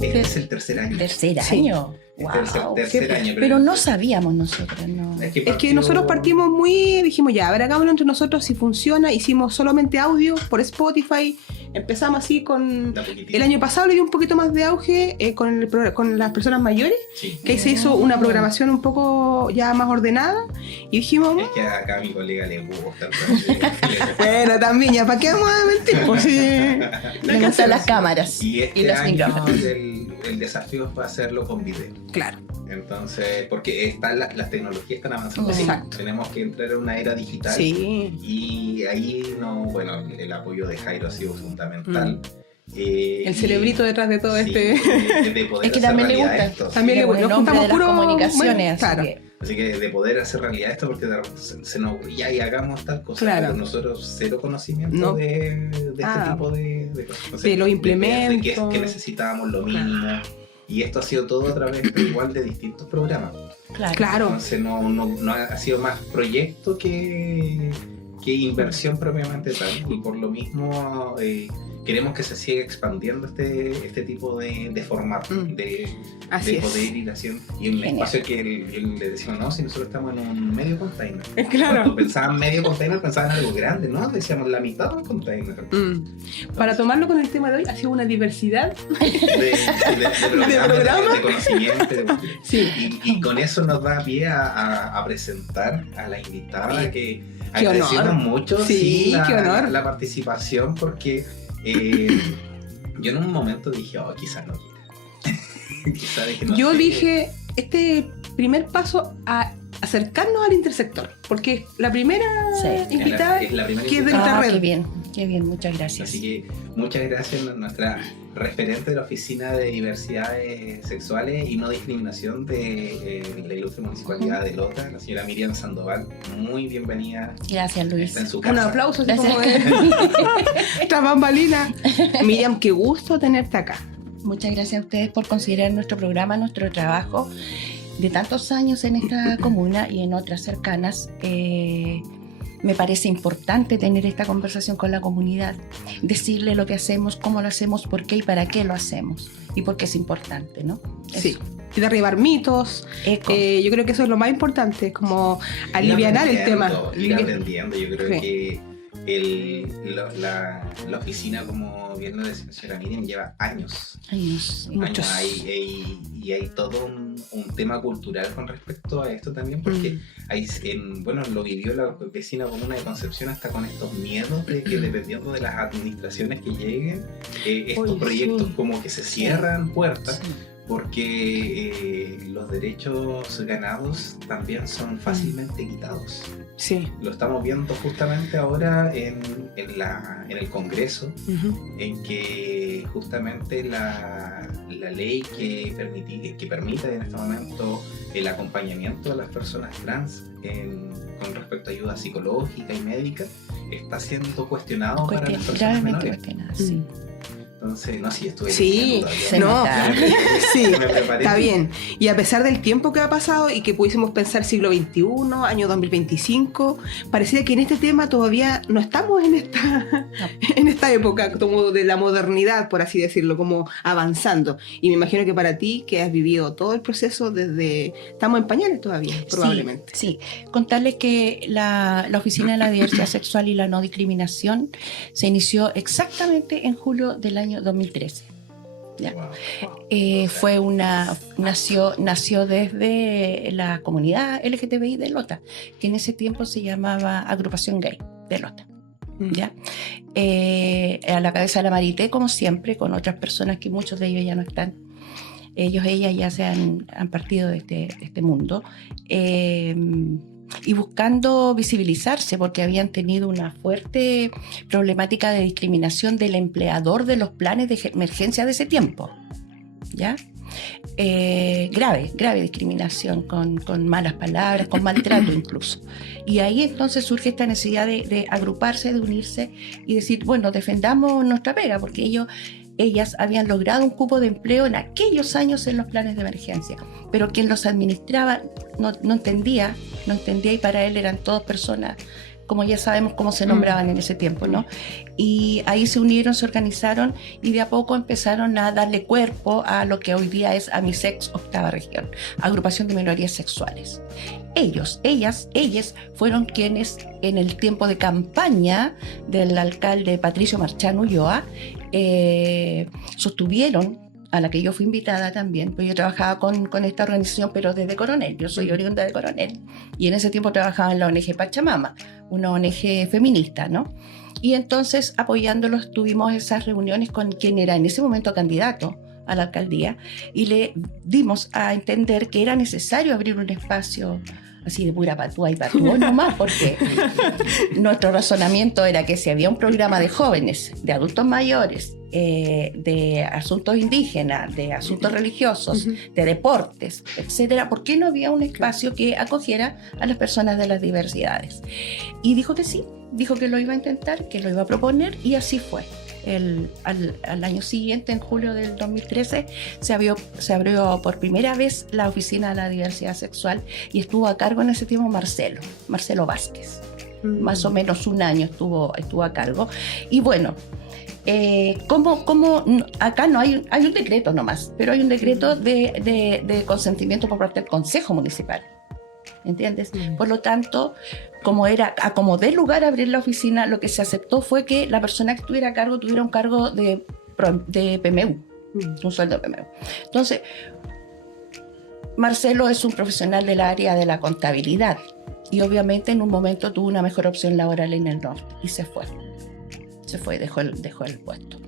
Este es el tercer año. ¿Tercer Sí. año? Este es el Wow. tercer año. Pero no sabíamos nosotros, ¿no? Es que Es que nosotros partimos dijimos ya, a ver, hagámoslo entre nosotros si funciona. Hicimos solamente audio por Spotify. Empezamos así con... de a poquitito. El año pasado le dio un poquito más de auge con las personas mayores, Sí. que ahí se hizo una programación un poco ya más ordenada. Y dijimos, Es que acá a mi colega le gusta. bueno, también, ya, ¿para qué vamos a mentir? Pues sí. Me gustan las cámaras Y y este los año micrófonos. el desafío fue hacerlo con video. Claro. Entonces, porque las tecnologías están avanzando. Exacto. Tenemos que entrar en una era digital. Sí. Y ahí el apoyo de Jairo ha sido fundamental. El cerebrito detrás de todo sí, este... de poder Es que hacer también le realidad gusta. esto. También le Tenemos el nos nombre juntamos de las puro... comunicaciones, claro. así que Así que de poder hacer realidad esto, porque de repente se nos ya y hagamos tal cosa, Claro. pero nosotros cero conocimiento No. de este tipo de cosas. Entonces, De los implementos. que necesitábamos lo mínimo. Y esto ha sido todo a través igual de distintos programas. Claro. Entonces no ha sido más proyecto que inversión propiamente tal. Y por lo mismo queremos que se siga expandiendo este tipo de formato, de Así es. poder ir haciendo. Y en el Genial. espacio que le decimos, no, si nosotros estamos en un medio container. Claro. Cuando pensaban medio container, pensaban algo grande, ¿no? Decíamos la mitad de un container. Para tomarlo con el tema de hoy, ha sido una diversidad. De programa. de conocimiento. Sí. Y con eso nos da pie a presentar a la invitada, que Qué agradecemos honor. mucho Sí, qué honor. la participación, porque yo en un momento dije, oh, quizás no quiera. Quizás de que no Yo sé. dije, este primer paso a acercarnos al intersector, porque la primera Sí. invitada Es la primera que es de invitada. nuestra red. qué bien, muchas gracias. Así que muchas gracias a nuestra referente de la Oficina de Diversidades Sexuales y No Discriminación de la Ilustre Municipalidad de Lota, la señora Miriam Sandoval. Muy bienvenida. Gracias, Luis. Está en su Un casa. aplauso, así Gracias. como de esta bambalina. Miriam, qué gusto tenerte acá. Muchas gracias a ustedes por considerar nuestro programa, nuestro trabajo de tantos años en esta comuna y en otras cercanas. Me parece importante tener esta conversación con la comunidad, decirle lo que hacemos, cómo lo hacemos, por qué y para qué lo hacemos y por qué es importante, ¿no? Eso. Sí. Y derribar mitos. Eco. Yo creo que eso es lo más importante, como alivianar el tema. Ir aprendiendo. Yo creo Sí. que la oficina, como bien lo decía la señora Miriam, lleva años. Años. Muchos. Y hay todo un tema cultural con respecto a esto también, porque lo vivió la vecina comuna de Concepción hasta con estos miedos de que dependiendo de las administraciones que lleguen, estos Oye, proyectos sí. como que se cierran puertas, Sí. porque los derechos ganados también son fácilmente quitados. Sí. Lo estamos viendo justamente ahora en el Congreso, Ujú. en que justamente la ley que permite en este momento el acompañamiento de las personas trans con respecto a ayuda psicológica y médica está siendo cuestionado para las personas Gravemente menores. cuestionada, sí. Entonces, no, si estuve Sí, leyendo todavía. se no, nota. sí, Me preparé. está bien. Y a pesar del tiempo que ha pasado y que pudiésemos pensar siglo XXI, año 2025, parecía que en este tema todavía no estamos en esta época como de la modernidad, por así decirlo, como avanzando. Y me imagino que para ti, que has vivido todo el proceso desde... Estamos en pañales todavía, probablemente. Sí, contarles que la Oficina de la Diversidad Sexual y la No Discriminación se inició exactamente en julio del año 2013. ¿Ya? Wow. Nació desde la comunidad LGTBI de Lota, que en ese tiempo se llamaba Agrupación Gay de Lota. ¿Ya? A la cabeza de la Marité, como siempre, con otras personas que muchos de ellos ya no están. Ellas ya se han partido de este mundo. Y buscando visibilizarse porque habían tenido una fuerte problemática de discriminación del empleador de los planes de emergencia de ese tiempo, ¿ya? Grave discriminación con malas palabras, con maltrato incluso. Y ahí entonces surge esta necesidad de agruparse, de unirse y decir, bueno, defendamos nuestra pega, porque ellos ellas habían logrado un cupo de empleo en aquellos años en los planes de emergencia, pero quien los administraba no entendía, y para él eran todas personas, como ya sabemos cómo se nombraban en ese tiempo, ¿no? Y ahí se unieron, se organizaron y de a poco empezaron a darle cuerpo a lo que hoy día es AMISEX Octava Región, Agrupación de Minorías Sexuales. Ellas fueron quienes en el tiempo de campaña del alcalde Patricio Marchán Ulloa sostuvieron, a la que yo fui invitada también, pues yo trabajaba con esta organización, pero desde Coronel, yo soy oriunda de Coronel, y en ese tiempo trabajaba en la ONG Pachamama, una ONG feminista, ¿no? Y entonces, apoyándolos, tuvimos esas reuniones con quien era en ese momento candidato a la alcaldía, y le dimos a entender que era necesario abrir un espacio así de pura patúa y patúa nomás, porque nuestro razonamiento era que si había un programa de jóvenes, de adultos mayores, de asuntos indígenas, de asuntos religiosos, de deportes, etcétera, ¿por qué no había un espacio que acogiera a las personas de las diversidades? Y dijo que sí, dijo que lo iba a intentar, que lo iba a proponer, y así fue. Al año siguiente, en julio del 2013, se abrió por primera vez la Oficina de la Diversidad Sexual y estuvo a cargo en ese tiempo Marcelo Vázquez. Más o menos un año estuvo a cargo. Y bueno, acá no hay un decreto nomás, pero hay un decreto de consentimiento por parte del Consejo Municipal. ¿Entiendes? Por lo tanto, como dé lugar a abrir la oficina, lo que se aceptó fue que la persona que estuviera a cargo tuviera un cargo de PMU, un sueldo de PMU. Entonces, Marcelo es un profesional del área de la contabilidad y obviamente en un momento tuvo una mejor opción laboral en el norte y se fue, dejó el puesto.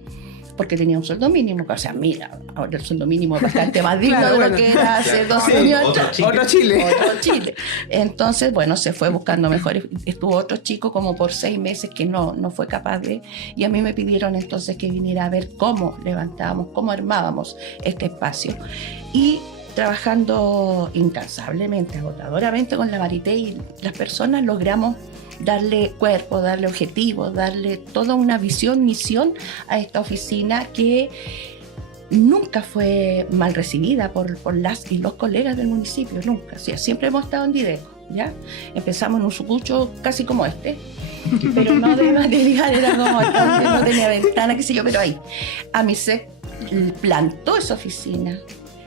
Porque tenía un sueldo mínimo, o sea, mira, ahora el sueldo mínimo es bastante más digno de lo que era hace 2 años. Otro Chile. Entonces, bueno, se fue buscando mejores. Estuvo otro chico como por 6 meses que no fue capaz de, y a mí me pidieron entonces que viniera a ver cómo levantábamos, cómo armábamos este espacio. Y trabajando incansablemente, agotadoramente con la Marité y las personas, logramos darle cuerpo, darle objetivos, darle toda una visión, misión a esta oficina que nunca fue mal recibida por las y los colegas del municipio, nunca. O sea, siempre hemos estado en Dideco, ¿ya? Empezamos en un sucucho casi como este, pero no de material, era como no tenía ventana, qué sé yo, pero ahí. AMISEC plantó esa oficina,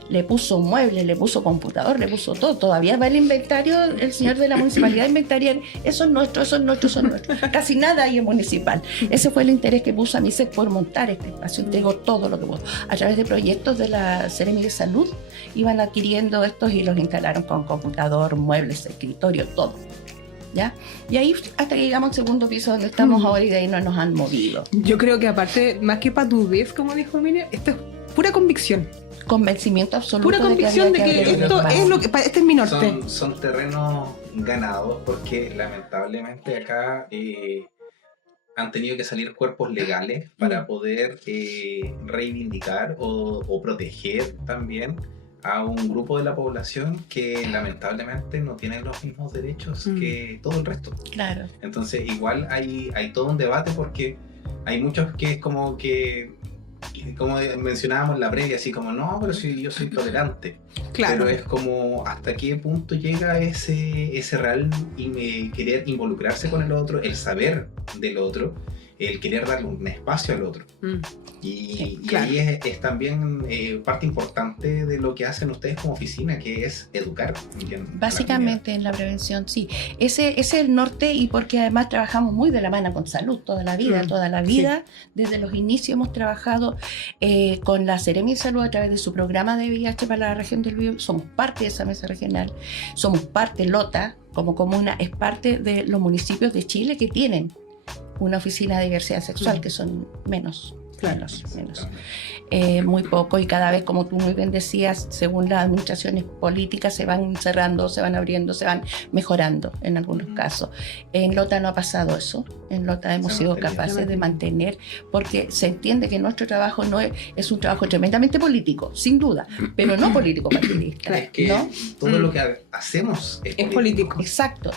le puso muebles, le puso computador, le puso todo. Todavía va el inventario, el señor de la municipalidad inventaria, eso es nuestro. Casi nada hay en municipal. Ese fue el interés que puso AMISEC por montar este espacio. Entregó todo lo que pudo. A través de proyectos de la Seremi de Salud, iban adquiriendo estos y los instalaron con computador, muebles, escritorio, todo. ¿Ya? Y ahí hasta que llegamos al segundo piso donde estamos ahora y de ahí no nos han movido. Yo creo que aparte, más que patudez, como dijo Emilia, esto es pura convicción. Convencimiento absoluto. Pura convicción de que esto es lo que este es mi norte. Son terrenos ganados porque lamentablemente acá han tenido que salir cuerpos legales para poder reivindicar o proteger también a un grupo de la población que lamentablemente no tienen los mismos derechos que todo el resto. Claro. Entonces igual hay todo un debate porque hay muchos que es como mencionábamos en la previa, así como, no, pero si yo soy tolerante. Claro. Pero es como, ¿hasta qué punto llega ese real querer involucrarse con el otro, el saber del otro, el querer darle un espacio al otro? Y ahí es también parte importante de lo que hacen ustedes como oficina, que es educar. Básicamente en la prevención, sí. Ese es el norte, y porque además trabajamos muy de la mano con salud toda la vida. Sí. Desde los inicios hemos trabajado con la Seremi de Salud a través de su programa de VIH para la región del Biobío. Somos parte de esa mesa regional, somos parte, Lota como comuna es parte de los municipios de Chile que tienen una oficina de diversidad sexual, que son menos. Muy poco, y cada vez, como tú muy bien decías, según las administraciones políticas se van cerrando, se van abriendo, se van mejorando en algunos casos. En Lota no ha pasado eso. En Lota hemos sido capaces de mantener, porque se entiende que nuestro trabajo no es un trabajo tremendamente político, sin duda, pero no político partidista. Es que ¿no? todo lo que hacemos es político. Exacto.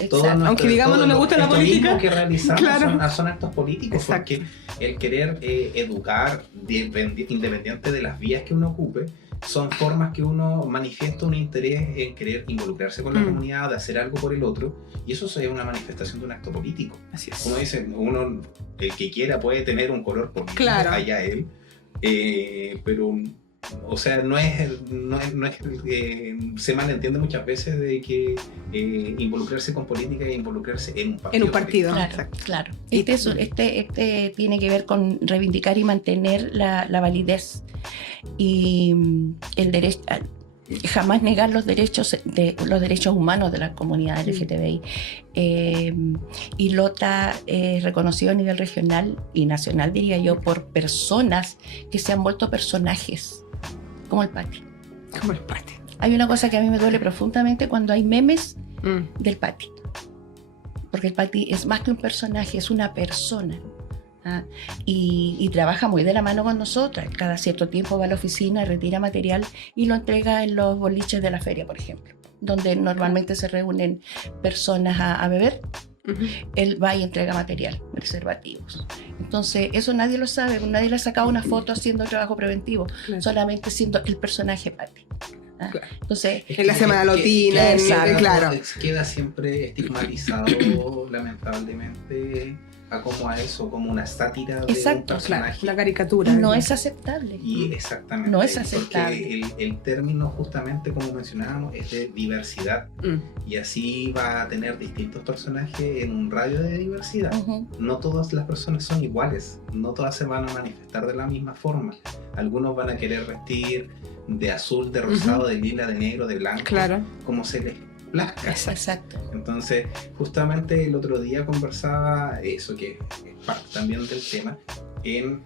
Aunque digamos no me gusta la política, que realizamos son actos políticos. Exacto. Porque el querer educar hablar, independiente de las vías que uno ocupe, son formas que uno manifiesta un interés en querer involucrarse con la comunidad, de hacer algo por el otro, y eso es una manifestación de un acto político. Así es. Como dicen, uno, el que quiera puede tener un color político, Claro. allá él, pero, o sea, no es se malentiende muchas veces de que involucrarse con política es involucrarse en un partido. En un partido. Claro, Exacto. claro. Este tiene que ver con reivindicar y mantener la validez y el derecho, jamás negar los derechos humanos de la comunidad LGTBI. Y Lota es reconocido a nivel regional y nacional, diría yo, por personas que se han vuelto personajes, como el Pati. Como el Pati. Hay una cosa que a mí me duele profundamente cuando hay memes del Pati, porque el Pati es más que un personaje, es una persona. Y trabaja muy de la mano con nosotras. Cada cierto tiempo va a la oficina, retira material y lo entrega en los boliches de la feria, por ejemplo, donde normalmente se reúnen personas a beber. Él va y entrega material, preservativos. Entonces, eso nadie lo sabe, nadie le ha sacado una foto haciendo trabajo preventivo, Claro. solamente siendo el personaje Pati. Claro. Entonces, En la semana lotina, exacto. claro. Queda siempre estigmatizado, lamentablemente, a como a eso, como una sátira de Exacto, un personaje. Claro, una caricatura. no es aceptable. Y exactamente. No es aceptable. Porque el término, justamente como mencionábamos, es de diversidad. Y así va a tener distintos personajes en un radio de diversidad. Ujú. No todas las personas son iguales, no todas se van a manifestar de la misma forma. Algunos van a querer vestir de azul, de rosado, de lila, de negro, de blanco, Claro. como se les plazca. Exacto. Entonces, justamente el otro día conversaba eso, que es parte también del tema, en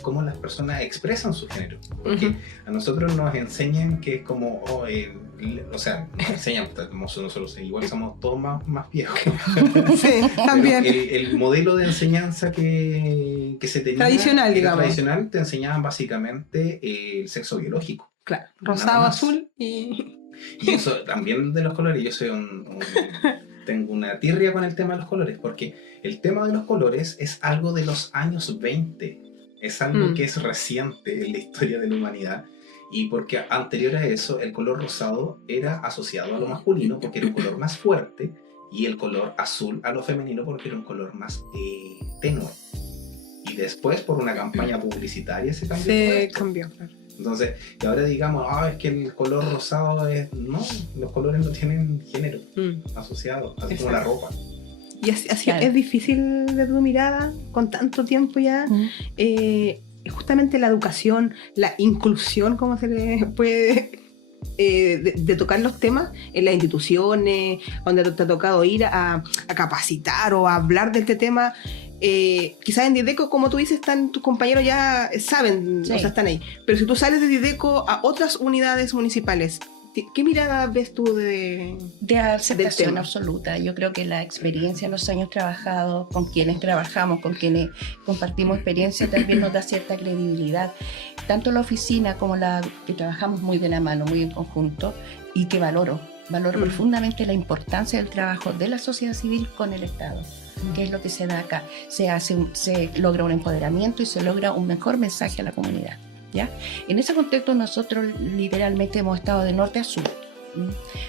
cómo las personas expresan su género. Porque a nosotros nos enseñan que es como, o sea, nos enseñan, nosotros igual somos todos más viejos. Sí, Pero también. el modelo de enseñanza que se tenía Tradicional, era digamos. tradicional, te enseñaban básicamente el sexo biológico. Claro. Nada Rosado, más. azul y. Y eso también de los colores, yo soy tengo una tirria con el tema de los colores, porque el tema de los colores es algo de los años 20, es algo que es reciente en la historia de la humanidad, y porque anterior a eso el color rosado era asociado a lo masculino porque era un color más fuerte, y el color azul a lo femenino porque era un color más tenue. Y después, por una campaña publicitaria, se cambió todo Se esto. cambió, claro. Entonces, y ahora digamos, es que el color rosado es... No, los colores no tienen género asociado, así como la ropa. Y así Claro. es difícil de tu mirada, con tanto tiempo ya, justamente la educación, la inclusión, como se le puede... de tocar los temas en las instituciones, donde te ha tocado ir a capacitar o a hablar de este tema. Quizás en Dideco, como tú dices, tus compañeros ya saben, Sí. o sea, están ahí. Pero si tú sales de Dideco a otras unidades municipales, ¿qué mirada ves tú de aceptación tema? absoluta. Yo creo que la experiencia, los años trabajados, con quienes trabajamos, con quienes compartimos experiencia, también nos da cierta credibilidad. Tanto la oficina como la que trabajamos muy de la mano, muy en conjunto, y que valoro profundamente la importancia del trabajo de la sociedad civil con el Estado. ¿Qué es lo que se da acá? Se logra un empoderamiento y se logra un mejor mensaje a la comunidad, ¿ya? En ese contexto nosotros literalmente hemos estado de norte a sur.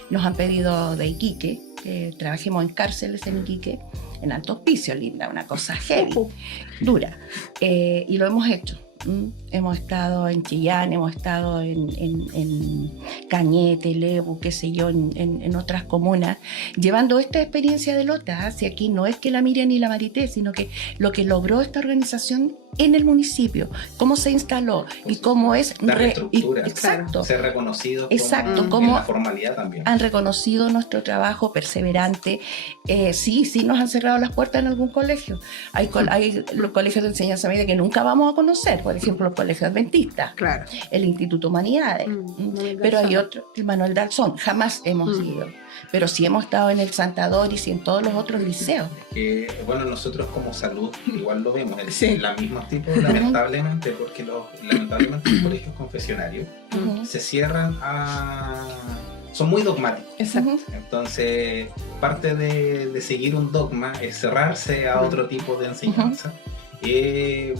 Nos han pedido de Iquique, que trabajemos en cárceles en Iquique, en Alto Hospicio, linda, una cosa heavy, dura, y lo hemos hecho. Hemos estado en Chillán, hemos estado en Cañete, Lebu, qué sé yo, en otras comunas, llevando esta experiencia de Lota. Si aquí no es que la Miriam ni la Marité, sino que lo que logró esta organización en el municipio, cómo se instaló y cómo es... La reestructura. Exacto. Ser reconocido Exacto, en como la formalidad también. han reconocido nuestro trabajo perseverante. Sí nos han cerrado las puertas en algún colegio. Hay los colegios de enseñanza media que nunca vamos a conocer, por ejemplo, los colegios adventistas, Claro. el Instituto Humanidades, pero hay otro, el Manuel Dalzón, jamás hemos ido. Pero sí hemos estado en el Santa Doris y en todos los otros liceos. Bueno, nosotros como salud igual lo vemos, Sí. la misma tipo, lamentablemente, porque lamentablemente los colegios confesionarios se cierran son muy dogmáticos. Exacto. Entonces, parte de seguir un dogma es cerrarse a otro tipo de enseñanza.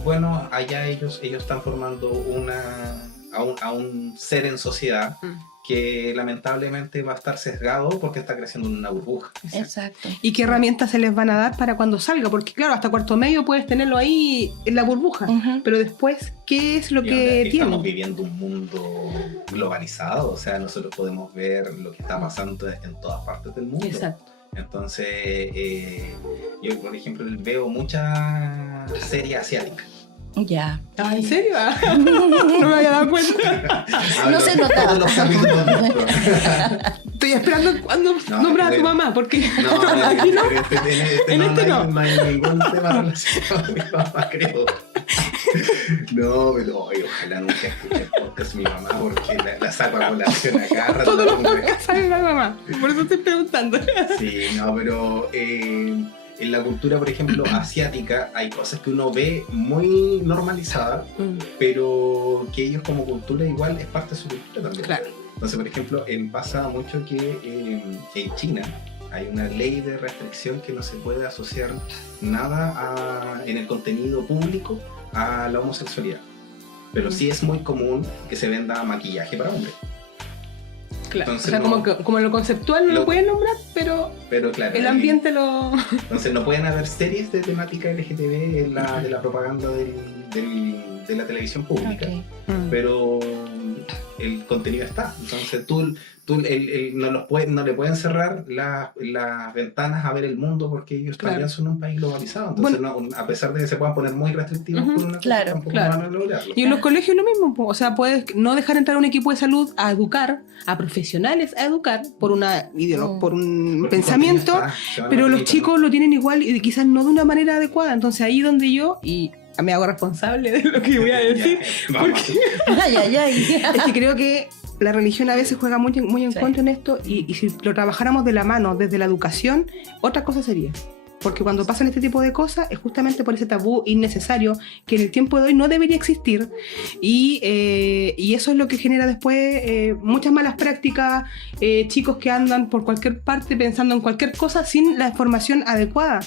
Bueno, allá ellos están formando a un ser en sociedad que lamentablemente va a estar sesgado porque está creciendo en una burbuja. Exacto. ¿Y qué herramientas se les van a dar para cuando salga? Porque claro, hasta cuarto medio puedes tenerlo ahí en la burbuja, pero después, ¿qué es lo que tiene? Estamos viviendo un mundo globalizado, o sea, nosotros podemos ver lo que está pasando en todas partes del mundo. Exacto. Entonces, yo por ejemplo veo mucha serie asiática. Ya. ¿Ah, en serio? No me había dado cuenta. No se notaba. Todos los capítulos. Estoy esperando cuando nombras a tu mamá, porque aquí no. En este no. No hay ningún tema relacionado con mi mamá, creo. No, pero ojalá nunca escuche el podcast mi mamá porque la saco a colación acá. Todos los podcasts salen la mamá. Por eso estoy preguntando. Sí, no, pero en la cultura, por ejemplo, asiática, hay cosas que uno ve muy normalizadas, pero que ellos como cultura igual es parte de su cultura también. Claro. Entonces, por ejemplo, pasa mucho que en China hay una ley de restricción que no se puede asociar nada en el contenido público a la homosexualidad. Pero sí es muy común que se venda maquillaje para hombres. Claro. Entonces, o sea, como en lo conceptual no lo pueden nombrar, pero claro, el ambiente lo... Entonces no pueden haber series de temática LGTB de la propaganda de la televisión pública, pero el contenido está. Entonces tú no le pueden cerrar las ventanas a ver el mundo porque ellos también son un país globalizado. Entonces, a pesar de que se puedan poner muy restrictivos con una cosa, tampoco van a lograrlo. Y en los colegios lo mismo, o sea, puedes no dejar entrar a un equipo de salud a educar, a profesionales a educar por por un pensamiento, pero los chicos lo tienen igual y quizás no de una manera adecuada. Entonces ahí donde yo, y me hago responsable de lo que voy a decir, porque es que creo que la religión a veces juega muy en contra en esto y si lo trabajáramos de la mano desde la educación, otra cosa sería. Porque cuando pasan este tipo de cosas es justamente por ese tabú innecesario que en el tiempo de hoy no debería existir y eso es lo que genera después muchas malas prácticas, chicos que andan por cualquier parte pensando en cualquier cosa sin la información adecuada.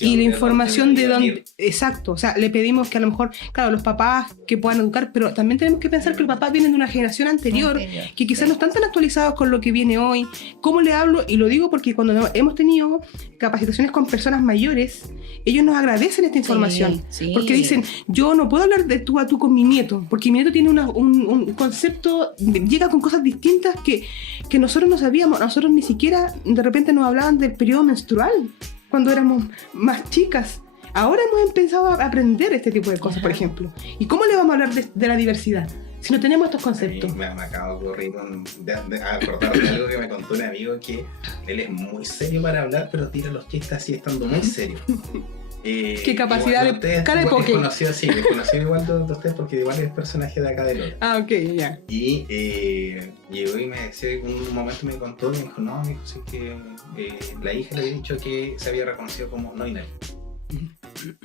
Y la información de dónde... Exacto, o sea, le pedimos que a lo mejor, claro, los papás que puedan educar, pero también tenemos que pensar que los papás vienen de una generación anterior que quizás no están tan actualizados con lo que viene hoy. ¿Cómo le hablo? Y lo digo porque cuando hemos tenido capacitaciones con personas mayores, ellos nos agradecen esta información, porque dicen, yo no puedo hablar de tú a tú con mi nieto, porque mi nieto tiene un concepto, llega con cosas distintas que nosotros no sabíamos. Nosotros ni siquiera de repente nos hablaban del periodo menstrual cuando éramos más chicas. Ahora hemos empezado a aprender este tipo de cosas, por ejemplo. ¿Y cómo le vamos a hablar de la diversidad si no tenemos estos conceptos? Me acabo de ocurrir acordar de algo que me contó un amigo, que él es muy serio para hablar, pero tira los chistes así estando muy serio. ¿Qué capacidad de cara de poke? Es conocido igual de ustedes porque igual es personaje de acá de Lora. Ah, ok, ya. Y llegó y me decía, en un momento me contó, me dijo, no, me dijo, sí que la hija le había dicho que se había reconocido como no binario.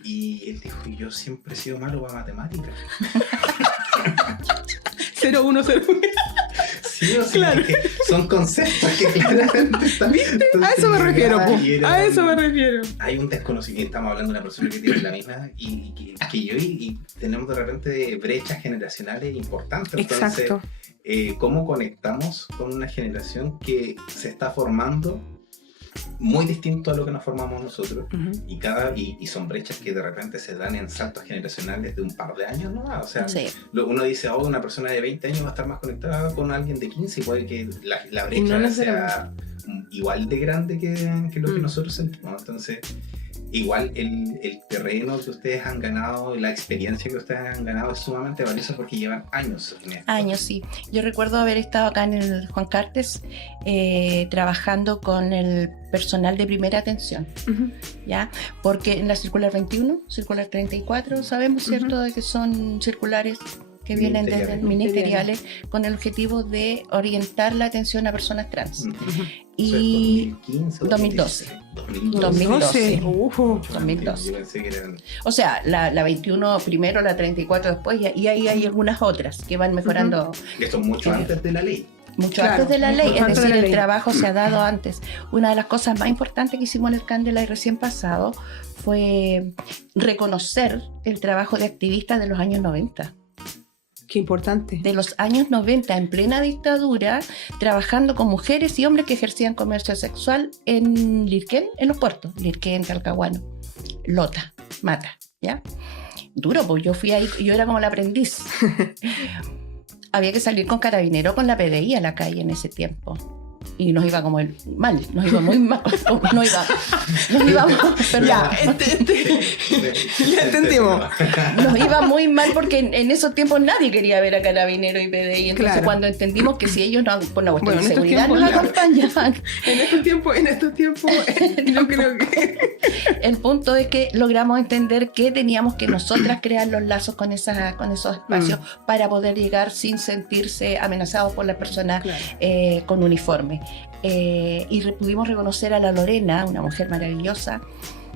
Y él dijo, yo siempre he sido malo para matemáticas. 0101. Sí, o sea, claro. Son conceptos que claramente están... ¿Viste? A eso me refiero, a eso me refiero. Hay un desconocimiento, estamos hablando de una persona que tiene la misma y yo y tenemos de repente brechas generacionales importantes. Entonces, exacto. ¿Cómo conectamos con una generación que se está formando muy distinto a lo que nos formamos nosotros? Y son brechas que de repente se dan en saltos generacionales de un par de años nomás. O sea, uno dice, una persona de 20 años va a estar más conectada con alguien de 15 y puede que la brecha sea igual de grande que lo que nosotros sentimos. Entonces, igual el terreno que ustedes han ganado, la experiencia que ustedes han ganado es sumamente valiosa porque llevan años en esto. Años, sí. Yo recuerdo haber estado acá en el Juan Cartes trabajando con el personal de primera atención, ¿ya? Porque en la circular 21, circular 34, sabemos, ¿cierto?, de que son circulares que vienen desde ministeriales con el objetivo de orientar la atención a personas trans. Y 2012. 2012. 2012. O sea, la 21 primero, la 34 después, y ahí hay algunas otras que van mejorando. Esto es mucho antes de la ley. mucho Claro, antes de la ley, mucho es antes de decir, la el ley. trabajo se ha dado antes. Una de las cosas más importantes que hicimos en el Candela recién pasado fue reconocer el trabajo de activistas de los años 90. Qué importante. De los años 90, en plena dictadura, trabajando con mujeres y hombres que ejercían comercio sexual en Lirquén, en los puertos, Lirquén, Talcahuano, Lota, Mata, ¿ya? Duro, pues yo fui ahí, yo era como la aprendiz. Había que salir con carabinero, con la PDI a la calle en ese tiempo. Y nos iba como mal, nos iba muy mal. Nos iba perdón. Ya entendimos. Nos iba muy mal porque en esos tiempos nadie quería ver a Carabinero y PDI. Entonces Claro. cuando entendimos que si ellos no, por una cuestión Bueno, de en estos seguridad tiempos, nos claro. acompañaban. En estos tiempos, yo creo que... El punto es que logramos entender que teníamos que nosotras crear los lazos con esos espacios para poder llegar sin sentirse amenazados por las personas Claro. con uniforme. Y pudimos reconocer a la Lorena, una mujer maravillosa,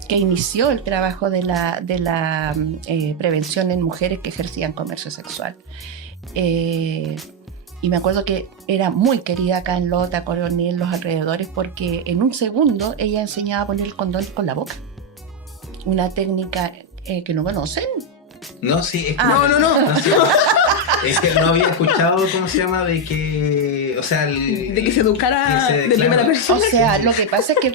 que inició el trabajo de la prevención en mujeres que ejercían comercio sexual. Y me acuerdo que era muy querida acá en Lota, Coronel, los alrededores, porque en un segundo ella enseñaba a poner el condón con la boca. Una técnica que no conocen. No, sí, es que No. sí. Es que no había escuchado, ¿cómo se llama? De que, o sea, De que se educara de primera claro. persona. O sea, lo que pasa es que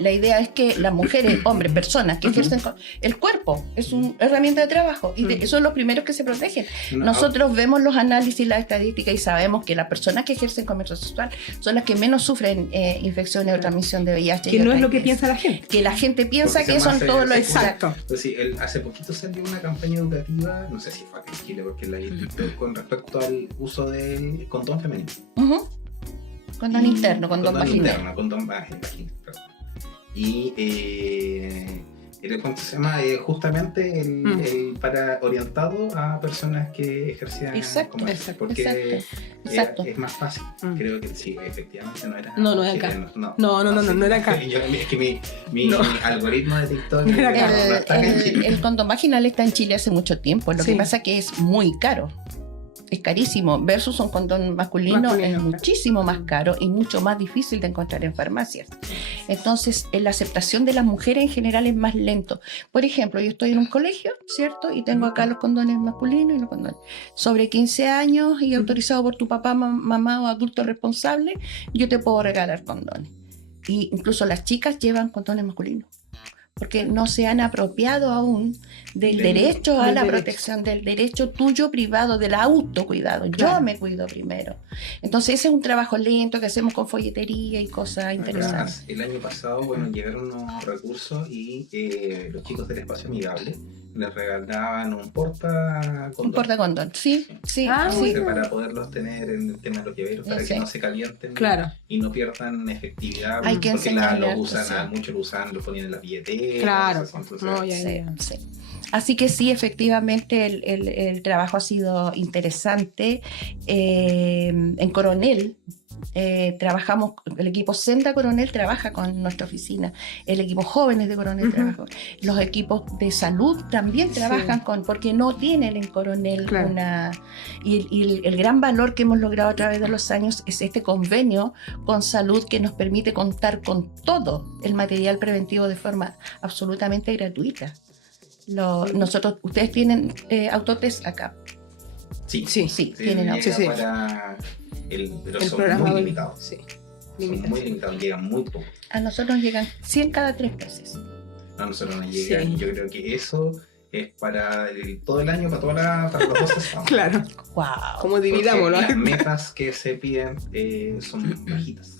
la idea es que las mujeres, hombres, personas que ejercen el cuerpo es una herramienta de trabajo y eso es los primeros que se protegen. No, Nosotros vemos los análisis, las estadísticas y sabemos que las personas que ejercen comercio sexual son las que menos sufren infecciones o transmisión de VIH. Que y no es otras lo que infecciones. piensa la gente. Que la gente piensa Porque que se son llama todos los Exacto. Pues sí, hace poquito salió una campaña educativa, no sé si fue aquí en Chile, porque la vi con respecto al uso del condón femenino. Ujú. Condón interno, condón vaginal. interno, condón vaginal, perdón. Y ¿cómo se llama? Justamente el para orientado a personas que ejercían Exacto, comercio, porque exacto. es más fácil. Creo que sí, efectivamente no era. No es acá. chileno, No era acá. Es que mi No. algoritmo de TikTok No era acá. no está acá en Chile. El condón vaginal está en Chile hace mucho tiempo. Lo Sí. que pasa es que es muy caro. Es carísimo. Versus un condón masculino es muchísimo más caro y mucho más difícil de encontrar en farmacias. Entonces, la aceptación de las mujeres en general es más lento. Por ejemplo, yo estoy en un colegio, ¿cierto? Y tengo acá los condones masculinos y los condones sobre 15 años y autorizado por tu papá, mamá o adulto responsable, yo te puedo regalar condones. Y incluso las chicas llevan condones masculinos, porque no se han apropiado aún del derecho a la protección, del derecho tuyo privado, del autocuidado. Claro. Yo me cuido primero. Entonces ese es un trabajo lento que hacemos con folletería y cosas interesantes. Además, el año pasado, llegaron unos recursos y los chicos del Espacio Amigable les regalaban un porta-condón. Un portacondón, sí. Para poderlos tener en el tema de los llaveros, para Sí. que no se calienten Claro. y no pierdan efectividad. Hay que porque enseñarle, lo usan, sí. Muchos lo usan, lo ponían en las billeteras. Claro. Entonces, No, ya. Sí. Así que sí, efectivamente el trabajo ha sido interesante. En Coronel trabajamos, el equipo Senda Coronel trabaja con nuestra oficina, el equipo Jóvenes de Coronel trabaja, los equipos de salud también trabajan porque no tienen en Coronel y el gran valor que hemos logrado a través de los años es este convenio con salud que nos permite contar con todo el material preventivo de forma absolutamente gratuita. Ustedes tienen autotest acá. Sí, tienen llega sí. para pero El son programa muy de- limitados. Sí. Son muy limitados, llegan muy poco. A nosotros llegan 100 cada 3 meses. A nosotros nos llegan, Sí. yo creo que eso es para todo el año, para los 12 sábados. Claro. ¡Wow! Como dividámoslo. Las metas que se piden son bajitas.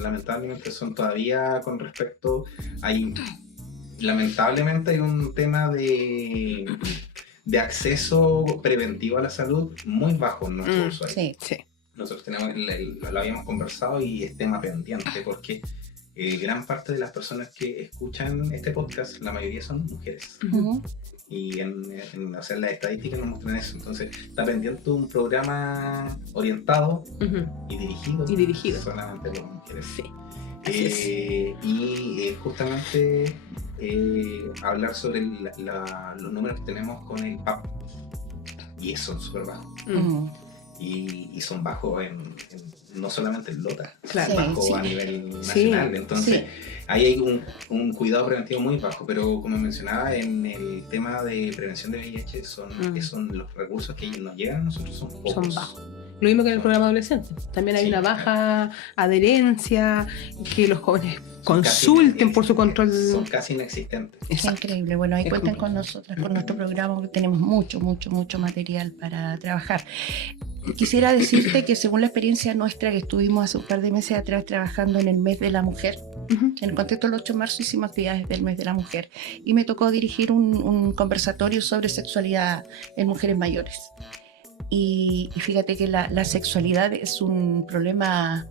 Lamentablemente son todavía con respecto. Lamentablemente hay un tema de acceso preventivo a la salud muy bajo en nuestros usuarios. Sí. Nosotros lo habíamos conversado y es tema pendiente porque gran parte de las personas que escuchan este podcast, la mayoría son mujeres. Ujú. Y las estadísticas nos muestran eso. Entonces está pendiente un programa orientado y dirigido solamente a las mujeres. Sí. Y justamente hablar sobre los números que tenemos con el PAP. Y son súper bajos. Ujú. y son bajos no solamente en Lota, Claro. son bajos Sí. a nivel nacional. Sí. Entonces, ahí hay un cuidado preventivo muy bajo, pero como mencionaba, en el tema de prevención de VIH, que son los recursos que nos llegan a nosotros son pocos. Son bajos. Lo mismo que en el programa adolescente. También hay Sí, una baja claro. adherencia, que los jóvenes Son casi consulten por su control. Son casi inexistentes. Qué Exacto. increíble. Bueno, ahí Es cuentan complejo. con nosotras, con nuestro programa, porque tenemos mucho material para trabajar. Quisiera decirte que según la experiencia nuestra que estuvimos hace un par de meses atrás trabajando en el mes de la mujer, Ujú. en el contexto del 8 de marzo hicimos actividades del mes de la mujer y me tocó dirigir un conversatorio sobre sexualidad en mujeres mayores. Y fíjate que la sexualidad es un problema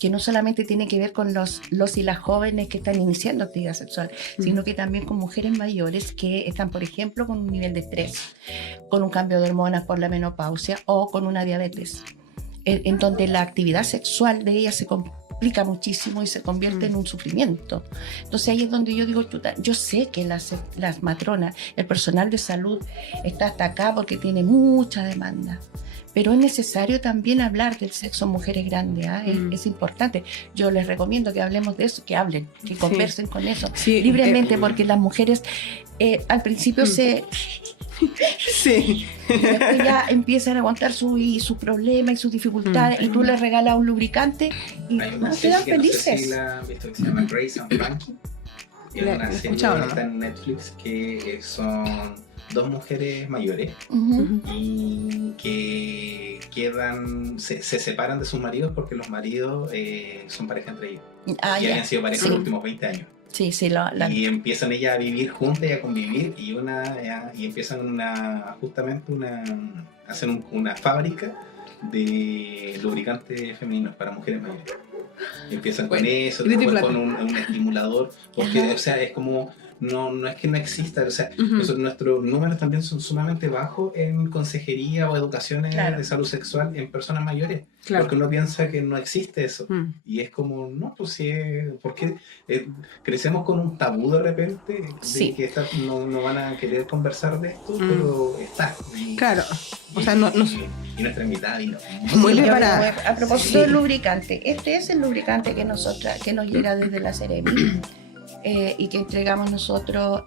que no solamente tiene que ver con los y las jóvenes que están iniciando actividad sexual, sino que también con mujeres mayores que están, por ejemplo, con un nivel de estrés, con un cambio de hormonas por la menopausia o con una diabetes, en donde la actividad sexual de ellas se complica muchísimo y se convierte en un sufrimiento. Entonces ahí es donde yo digo, chuta, yo sé que las matronas, el personal de salud está hasta acá porque tiene mucha demanda, pero es necesario también hablar del sexo en mujeres grandes, ¿ah? Es importante. Yo les recomiendo que hablemos de eso, que hablen, que conversen con eso Sí, libremente, porque las mujeres al principio Sí. después ya empiezan a contar sus problemas y sus dificultades, y tú les regalas un lubricante y Hay una quedan serie que no sé felices. si la han visto, que se llama Grace and Frankie. Es La una he serie escuchado que nomás. está en Netflix, que son dos mujeres mayores Ujú. y que se separan de sus maridos porque los maridos son pareja entre ellos. Ah, Y ya. habían sido pareja Sí. los últimos 20 años. Sí, Y empiezan ellas a vivir juntas y a convivir y empiezan justamente a hacer una fábrica de lubricantes femeninos para mujeres mayores. Y empiezan con eso, Grito y después plata. con un estimulador, porque Ajá. o sea, es como no es que no exista, o sea, Ujú. nuestros números también son sumamente bajos en consejería o educaciones Claro. de salud sexual en personas mayores, Claro. porque uno piensa que no existe eso. Mm. Y es como, no, pues sí, porque crecemos con un tabú de repente, de Sí. que no van a querer conversar de esto, pero está. Claro. O sea, y nuestra invitada vino Muy Sí, preparada. a propósito Sí. del lubricante, este es el lubricante que nos llega desde la Seremi y que entregamos nosotros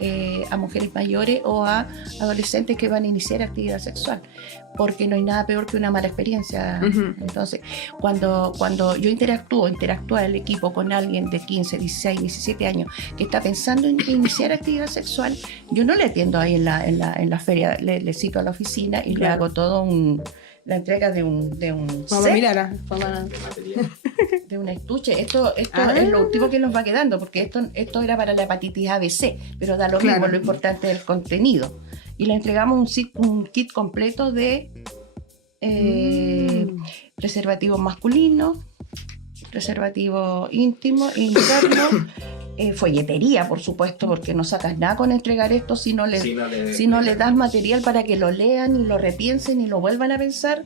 a mujeres mayores o a adolescentes que van a iniciar actividad sexual, porque no hay nada peor que una mala experiencia. Ujú. Entonces, cuando yo interactúa el equipo con alguien de 15, 16, 17 años que está pensando en iniciar actividad sexual, yo no le atiendo ahí en la feria, le cito a la oficina y le Claro. hago todo la entrega de un Vamos a set, mirar. de material. de un estuche. Esto Ah. es lo último que nos va quedando, porque esto era para la hepatitis ABC, pero da lo Claro. mismo, lo importante es el contenido. Y le entregamos un kit completo de preservativos masculinos, preservativo íntimo, interno, folletería, por supuesto, porque no sacas nada con entregar esto si no le das material para que lo lean y lo repiensen y lo vuelvan a pensar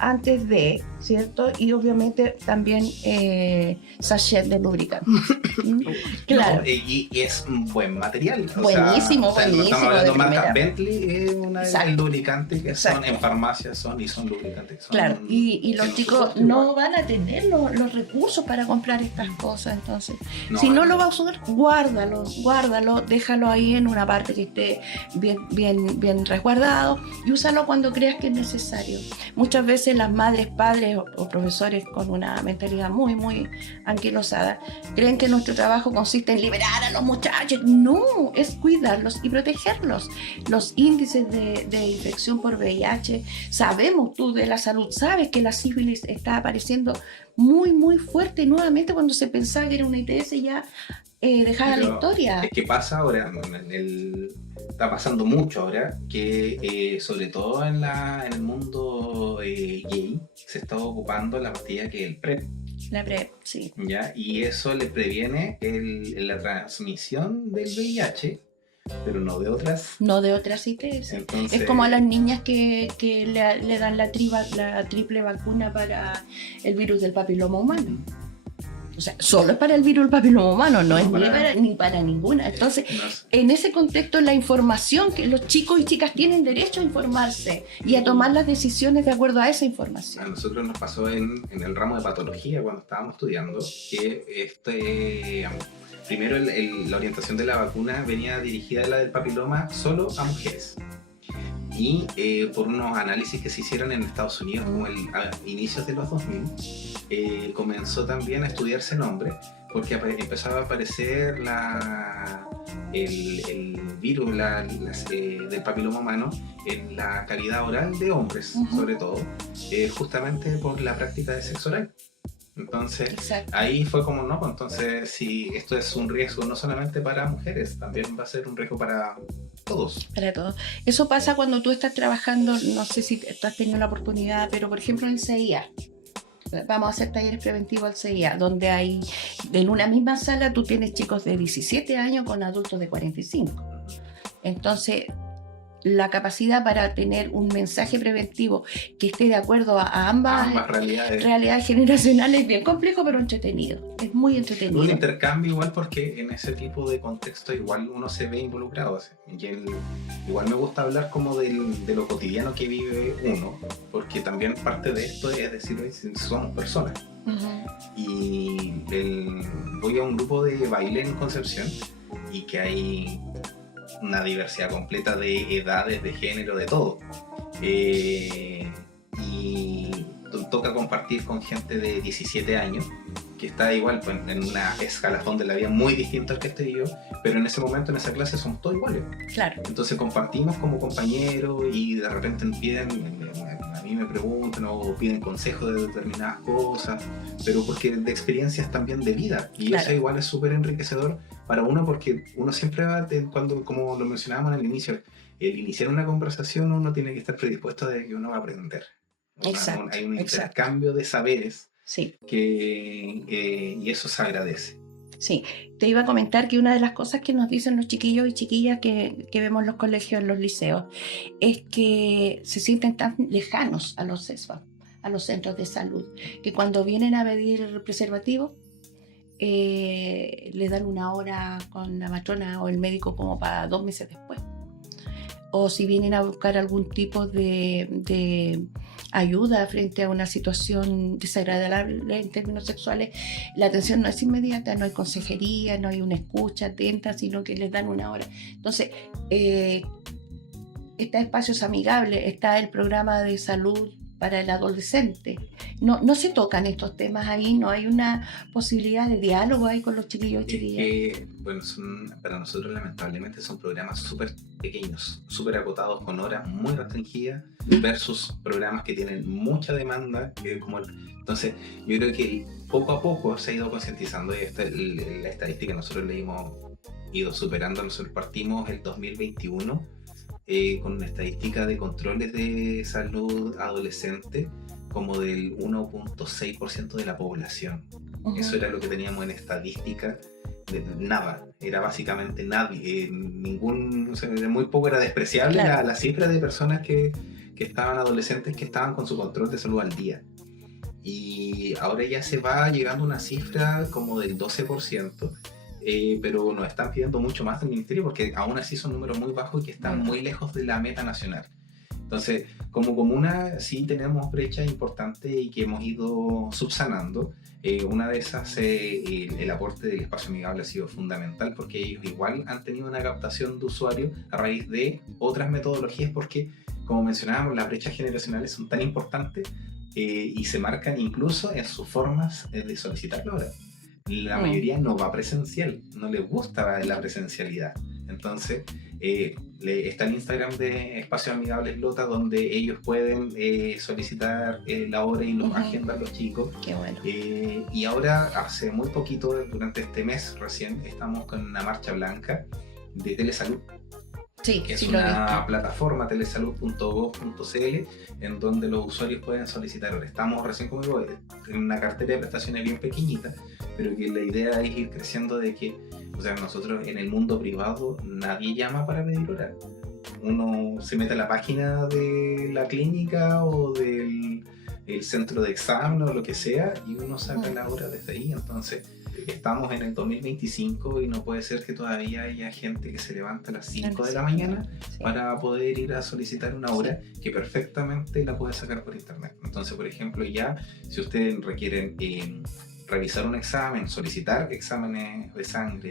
antes de, ¿cierto? Y obviamente también sachet de lubricante. Claro. No, y es un buen material. Buenísimo, no buenísimo, estamos hablando de de marca primera. Bentley, es una de Exacto. las lubricantes que son Exacto. en farmacias son lubricantes. Que son, Claro, y los que chicos nosotros no igual. van a tener los recursos para comprar estas cosas, entonces No, si no lo vas a usar, guárdalo, déjalo ahí en una parte que esté bien resguardado y úsalo cuando creas que es necesario. Muchas veces las madres, padres o profesores con una mentalidad muy anquilosada creen que nuestro trabajo consiste en liberar a los muchachos. No, es cuidarlos y protegerlos. Los índices de infección por VIH, sabemos, tú de la salud sabes que la sífilis está apareciendo muy fuerte nuevamente cuando se pensaba que era una ITS ya dejada Pero la historia. Es que pasa ahora, está pasando mucho ahora, que sobre todo en el mundo gay se está ocupando la pastilla que es el PrEP, La PrEP, sí. ¿ya? Y eso le previene la transmisión del VIH, pero no de otras. No de otras ITS. Entonces, Es como a las niñas que le dan la triple vacuna para el virus del papiloma humano. O sea, solo es para el virus del papiloma humano, no, No, es para- ni para ninguna. Entonces, No sé. en ese contexto, la información que los chicos y chicas tienen derecho a informarse y a tomar las decisiones de acuerdo a esa A información. nosotros nos pasó en el ramo de patología cuando estábamos estudiando que primero la orientación de la vacuna venía dirigida la del papiloma solo a mujeres. Y por unos análisis que se hicieron en Estados Unidos como a inicios de los 2000, comenzó también a estudiarse en hombres porque empezaba a aparecer el virus del papiloma humano en la cavidad oral de hombres, sobre todo, justamente por la práctica de sexo oral. Entonces, Exacto. ahí fue como, no, pues entonces si esto es un riesgo no solamente para mujeres, también va a ser un riesgo para todos. Para todo. Eso pasa cuando tú estás trabajando, no sé si tú has tenido la oportunidad, pero por ejemplo en el CIA. Vamos a hacer talleres preventivos al CIA, donde hay, en una misma sala tú tienes chicos de 17 años con adultos de 45. Entonces, la capacidad para tener un mensaje preventivo que esté de acuerdo a ambas realidades generacionales es bien complejo, pero entretenido. Es muy entretenido. Un intercambio igual porque en ese tipo de contexto igual uno se ve involucrado. O sea, igual me gusta hablar como de lo cotidiano que vive uno, porque también parte de esto es decir, somos personas. Y voy a un grupo de baile en Concepción y que hay una diversidad completa de edades, de género, de todo. Y toca compartir con gente de 17 años que está igual pues, en una escalafón de la vida muy distinto al que estoy yo, pero en ese momento, en esa clase, somos todos iguales. Claro. Entonces compartimos como compañeros y de repente a mí me preguntan o piden consejos de determinadas cosas, pero porque de experiencias también de vida. Y Claro. eso igual es súper enriquecedor para uno porque uno siempre va, cuando, como lo mencionábamos en el inicio, el iniciar una conversación uno tiene que estar predispuesto de que uno va a aprender. Exacto, Hay un exacto. intercambio de saberes Sí. y eso se agradece. Sí, te iba a comentar que una de las cosas que nos dicen los chiquillos y chiquillas que vemos en los colegios, en los liceos, es que se sienten tan lejanos a los CESFA, a los centros de salud, que cuando vienen a pedir preservativo, le dan una hora con la matrona o el médico como para 2 meses después. O si vienen a buscar algún tipo de ayuda frente a una situación desagradable en términos sexuales, la atención no es inmediata, no hay consejería, no hay una escucha atenta, sino que les dan una hora. Entonces, está Espacios Amigables, está el programa de salud para el adolescente. No se tocan estos temas ahí, no hay una posibilidad de diálogo ahí con los chiquillos y chiquillas. Bueno, para nosotros lamentablemente son programas súper pequeños, súper acotados, con horas muy restringidas, versus programas que tienen mucha demanda. Entonces, yo creo que poco a poco se ha ido concientizando y la estadística nosotros le hemos ido superando. Nosotros partimos el 2021 con una estadística de controles de salud adolescente como del 1.6% de la población. Eso era lo que teníamos en estadística. Nada, era básicamente nadie, muy poco, era despreciable. Claro. la cifra de personas que estaban adolescentes que estaban con su control de salud al día. Y ahora ya se va llegando a una cifra como del 12%. Pero nos están pidiendo mucho más del ministerio porque aún así son números muy bajos y que están muy lejos de la meta nacional. Entonces, como comuna sí tenemos brechas importantes y que hemos ido subsanando. Una de esas, el aporte del Espacio Amigable ha sido fundamental porque ellos igual han tenido una captación de usuarios a raíz de otras metodologías porque, como mencionábamos, las brechas generacionales son tan importantes y se marcan incluso en sus formas de solicitarlo ahora. La mayoría no va presencial, no les gusta la presencialidad. Entonces, está el Instagram de Espacios Amigables Lota, donde ellos pueden solicitar la hora y los agendan los chicos. Qué bueno. Y ahora, hace muy poquito, durante este mes recién, estamos con una marcha blanca de telesalud. Sí, que es sí, una plataforma, telesalud.gov.cl, en donde los usuarios pueden solicitar horas. Estamos recién, como digo, en una cartera de prestaciones bien pequeñita, pero que la idea es ir creciendo de que, o sea, nosotros en el mundo privado nadie llama para pedir hora. Uno se mete a la página de la clínica o del el centro de examen o lo que sea, y uno saca la hora desde ahí. Entonces estamos en el 2025 y no puede ser que todavía haya gente que se levanta a las 5 de la mañana para poder ir a solicitar una hora que perfectamente la puede sacar por internet. Entonces, por ejemplo, ya si ustedes requieren revisar un examen, solicitar exámenes de sangre,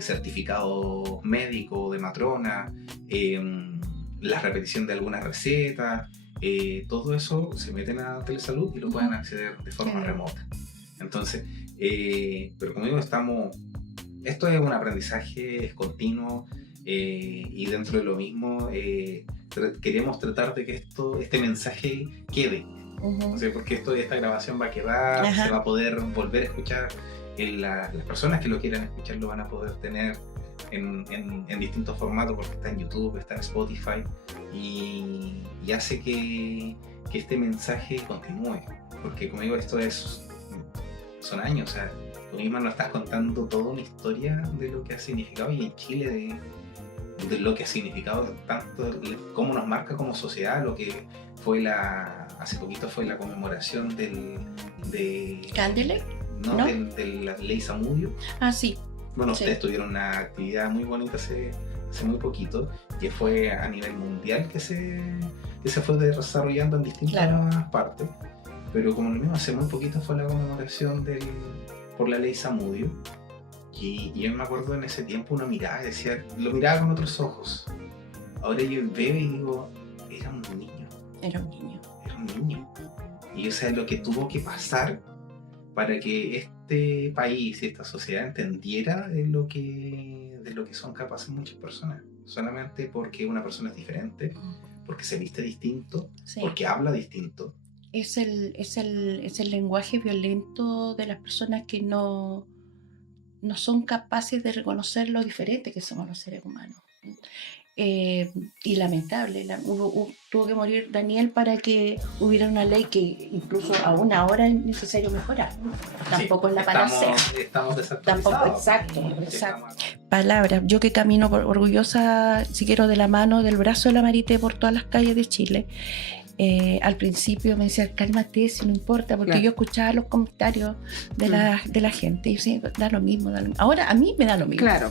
certificado médico de matrona, la repetición de alguna receta, todo eso se meten a Telesalud y lo pueden acceder de forma remota. Entonces, pero como digo, esto es un aprendizaje, es continuo, y dentro de lo mismo queremos tratar de que este mensaje quede. O sea, porque esta grabación va a quedar, se va a poder volver a escuchar, las personas que lo quieran escuchar lo van a poder tener en distintos formatos, porque está en YouTube, está en Spotify, y hace que este mensaje continúe, porque como digo, son años. O sea, tú misma nos estás contando toda una historia de lo que ha significado, y en Chile de lo que ha significado tanto, cómo nos marca como sociedad, lo que fue hace poquito fue la conmemoración de ¿Candelec? ¿No? De la ley Zamudio. Sí. Bueno, ustedes tuvieron una actividad muy bonita hace muy poquito, que fue a nivel mundial, que se fue desarrollando en distintas partes. Pero como lo mismo, hace muy poquito fue la conmemoración por la ley Zamudio. Y yo me acuerdo en ese tiempo uno miraba y decía, lo miraba con otros ojos. Ahora yo veo y digo, era un niño. Era un niño. Y o sea, lo que tuvo que pasar para que este país y esta sociedad entendiera de lo que son capaces muchas personas. Solamente porque una persona es diferente, porque se viste distinto, porque habla distinto. Es el lenguaje violento de las personas que no son capaces de reconocer lo diferente que somos los seres humanos. Y lamentable, tuvo que morir Daniel para que hubiera una ley que incluso aún ahora es necesario mejorar. Tampoco es la panacea. Estamos desactualizados. Exacto. Palabras. Yo que camino orgullosa, si quiero, de la mano, del brazo de la Marité por todas las calles de Chile. Al principio me decía, cálmate, si no importa, porque yo escuchaba los comentarios de la gente y yo decía, da lo mismo. Ahora a mí me da lo mismo. Claro.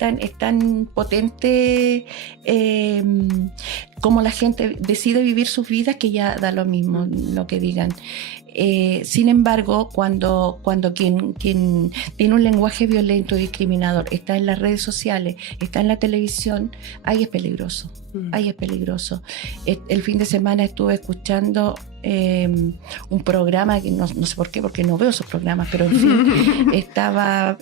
Es tan potente como la gente decide vivir sus vidas, que ya da lo mismo lo que digan. Sin embargo, cuando quien tiene un lenguaje violento y discriminador está en las redes sociales, está en la televisión, ahí es peligroso. Ahí es peligroso. El fin de semana estuve escuchando un programa que no sé por qué, porque no veo esos programas, pero en fin, estaba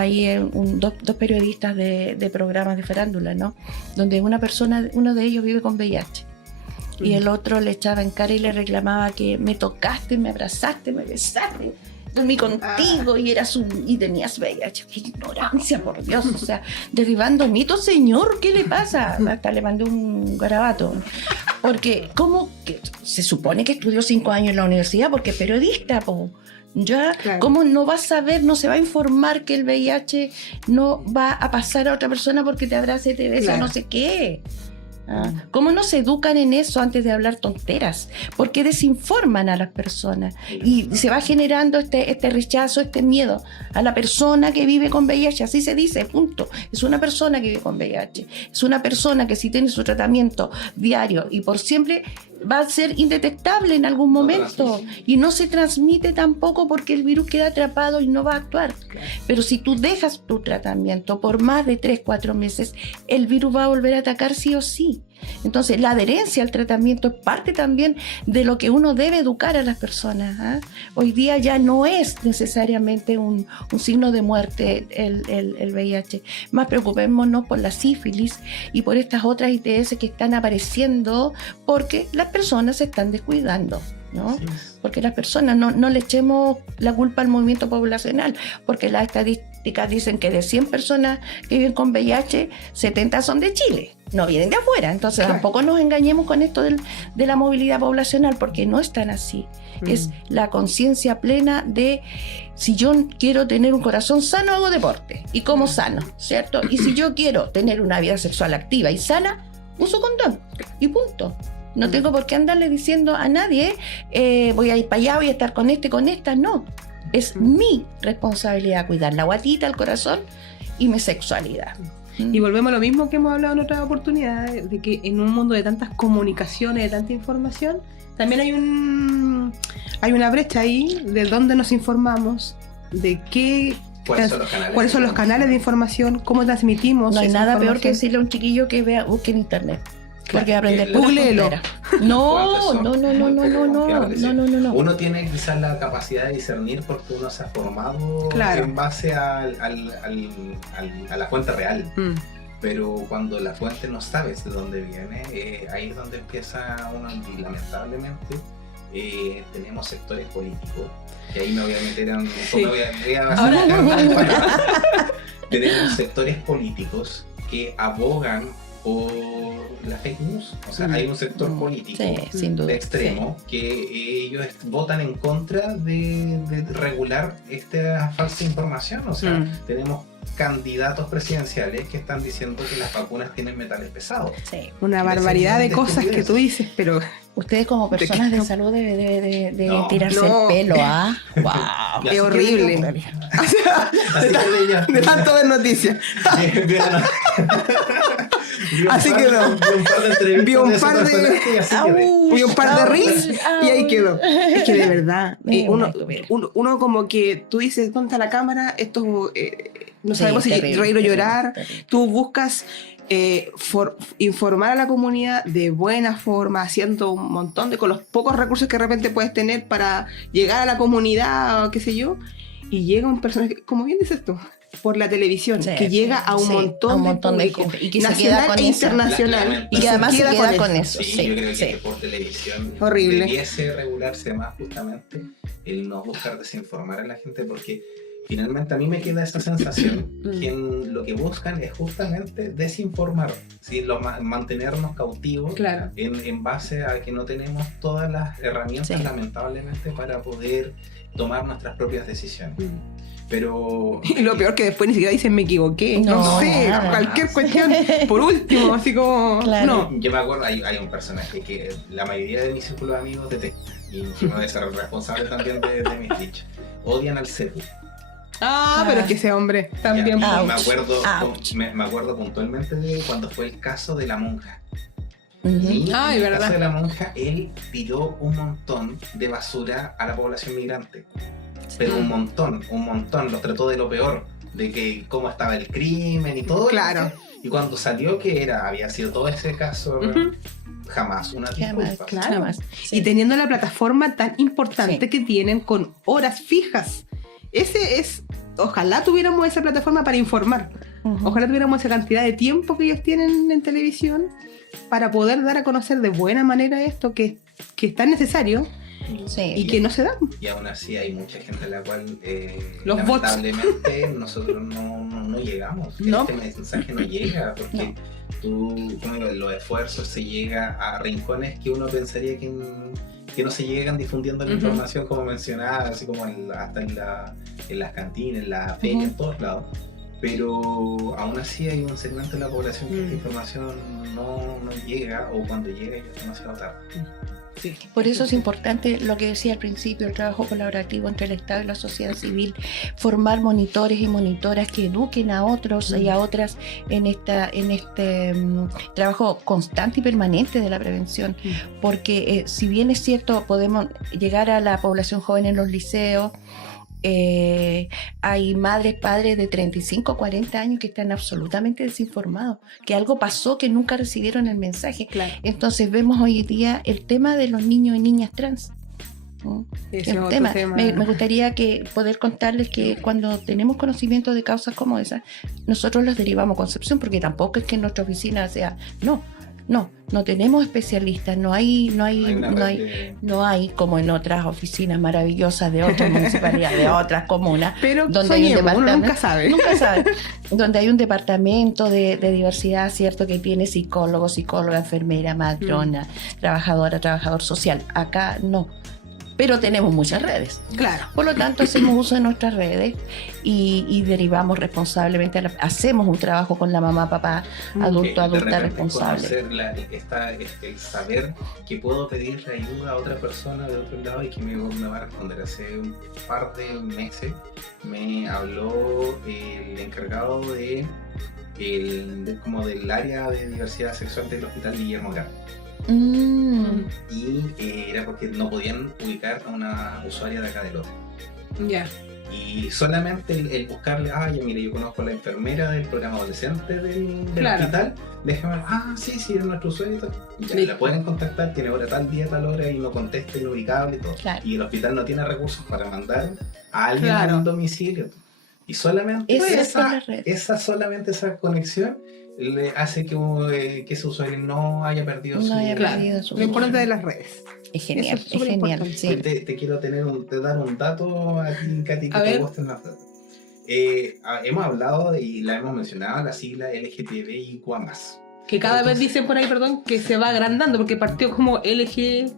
ahí dos periodistas de programas de farándula, ¿no? Donde uno de ellos vive con VIH. Y el otro le echaba en cara y le reclamaba que me tocaste, me abrazaste, me besaste, dormí contigo y tenías VIH. ¡Qué ignorancia, por Dios! O sea, derribando mitos, señor, ¿qué le pasa? Hasta le mandé un garabato. Porque, ¿cómo que se supone que estudió 5 años en la universidad? Porque es periodista, po. Ya, claro. ¿Cómo no va a saber, no se va a informar que el VIH no va a pasar a otra persona porque te abrace, te besa, no sé qué? ¿Cómo no se educan en eso antes de hablar tonteras? ¿Por qué desinforman a las personas? Y se va generando este rechazo, este miedo a la persona que vive con VIH. Así se dice, punto. Es una persona que vive con VIH. Es una persona que si tiene su tratamiento diario y por siempre, va a ser indetectable en algún momento. Y no se transmite tampoco porque el virus queda atrapado y no va a actuar. Pero si tú dejas tu tratamiento por más de 3-4 meses, el virus va a volver a atacar sí o sí. Entonces, la adherencia al tratamiento es parte también de lo que uno debe educar a las personas. Hoy día ya no es necesariamente un signo de muerte el VIH. Más preocupémonos por la sífilis y por estas otras ITS que están apareciendo porque las personas se están descuidando, ¿no? Sí. Porque las personas no le echemos la culpa al movimiento poblacional, porque las estadísticas dicen que de 100 personas que viven con VIH, 70 son de Chile, no vienen de afuera. Entonces tampoco nos engañemos con esto de la movilidad poblacional, porque no es tan así. Es la conciencia plena de, si yo quiero tener un corazón sano, hago deporte y como sano, ¿cierto? Y si yo quiero tener una vida sexual activa y sana, uso condón y punto. No tengo por qué andarle diciendo a nadie, voy a ir para allá, voy a estar con este, con esta. No, es mi responsabilidad cuidar la guatita, el corazón y mi sexualidad. Y volvemos a lo mismo que hemos hablado en otras oportunidades, de que en un mundo de tantas comunicaciones, de tanta información, también hay una brecha ahí de dónde nos informamos, de qué... ¿Cuáles son los canales de información? ¿Cómo transmitimos? No hay nada peor que información? decirle a un chiquillo que busque en internet. Porque va a aprender Googleelo. No. Uno tiene quizás la capacidad de discernir porque uno se ha formado en base a la fuente real. Pero cuando la fuente no sabes de dónde viene, ahí es donde empieza uno, y lamentablemente tenemos sectores políticos, y ahí me voy a meter en tenemos sectores políticos que abogan por la fake news. O sea, hay un sector político sin duda, de extremo que ellos votan en contra de regular esta falsa información. O sea, tenemos candidatos presidenciales que están diciendo que las vacunas tienen metales pesados. Sí. Una barbaridad de cosas que tú dices, pero... Ustedes como personas de salud deben tirarse el pelo, ¿ah? ¡Wow! ¡Qué horrible! De tanto ver noticias. Así quedó. Vi un par de reels y ahí quedó. Es que de verdad, uno como que tú dices, ¿dónde está la cámara? Esto no sabemos si reír o llorar. Tú buscas informar a la comunidad de buena forma, haciendo un montón con los pocos recursos que de repente puedes tener para llegar a la comunidad o qué sé yo, y llega un personaje, como bien dices tú, por la televisión, que llega a un montón de gente, y que nacional se queda con e internacional, y que además se queda con eso. Sí, yo creo que por televisión horrible. Debiese regularse más justamente el no buscar desinformar a la gente, porque finalmente a mí me queda esa sensación que lo que buscan es justamente desinformar, ¿sí? Mantenernos cautivos en base a que no tenemos todas las herramientas lamentablemente para poder tomar nuestras propias decisiones. Pero... Y lo peor que después ni siquiera dicen me equivoqué, no sé, cualquier cuestión, por último, así como... No. Yo me acuerdo, hay un personaje que la mayoría de mis círculos de amigos detesta, y yo me voy a ser responsable también de mis dichos. Odian al Cepu. Pero es que ese hombre también... Me acuerdo puntualmente de cuando fue el caso de la monja. Y en el caso de la monja, él tiró un montón de basura a la población migrante. Pero un montón, los trató de lo peor, de que cómo estaba el crimen y todo. Claro. Y cuando salió que había sido todo ese caso, jamás una disculpa. Jamás. Y teniendo la plataforma tan importante que tienen con horas fijas. Ojalá tuviéramos esa plataforma para informar. Ojalá tuviéramos esa cantidad de tiempo que ellos tienen en televisión para poder dar a conocer de buena manera esto que es tan necesario y que no se da. Y aún así hay mucha gente a la cual lamentablemente nosotros no llegamos. ¿No? Este mensaje no llega porque los esfuerzos se llega a rincones que uno pensaría que no se llegan difundiendo la información como mencionaba, así como hasta en las cantinas, en la feria, en todos lados. Pero aún así hay un segmento de la población que esta información no llega, o cuando llega es demasiado tarde. Sí. Por eso es importante lo que decía al principio, el trabajo colaborativo entre el Estado y la sociedad civil, formar monitores y monitoras que eduquen a otros y a otras en este trabajo constante y permanente de la prevención, porque si bien es cierto podemos llegar a la población joven en los liceos, hay madres, padres de 35, 40 años que están absolutamente desinformados, que algo pasó, que nunca recibieron el mensaje. Entonces vemos hoy día el tema de los niños y niñas trans. El tema. Me gustaría poder contarles que cuando tenemos conocimiento de causas como esas, nosotros los derivamos a Concepción, porque tampoco es que en nuestra oficina sea... No tenemos especialistas, no hay como en otras oficinas maravillosas de otras municipalidades, de otras comunas, pero donde hay un departamento, nunca sabe, donde hay un departamento de diversidad, cierto, que tiene psicólogo, psicóloga, enfermera, matrona, trabajador social. Acá no. pero tenemos muchas redes. Claro. Por lo tanto, hacemos uso de nuestras redes y derivamos responsablemente, hacemos un trabajo con la mamá, papá, adulto, adulta responsable. El saber que puedo pedirle ayuda a otra persona de otro lado y que me va a responder. Hace un par de meses me habló el encargado como del área de diversidad sexual del Hospital Guillermo Lago. Y era porque no podían ubicar a una usuaria de acá de Lota. Ya. Y solamente el buscarle, ya mire, yo conozco a la enfermera del programa adolescente del hospital, déjame, sí, es nuestro usuario y tal. Ya, la pueden contactar, tiene hora tal día, tal hora y no contesta, inubicable y todo. Claro. Y el hospital no tiene recursos para mandar a alguien a un domicilio. Y solamente esa conexión le hace que ese usuario no haya perdido su... Lo importante de las redes. Es genial, es genial. Sí. Te quiero dar un dato a ti, Katy, que te gusten los datos. Hemos hablado y la hemos mencionado, la sigla LGTBIQA+. Que cada vez dicen por ahí, que se va agrandando, porque partió como LG...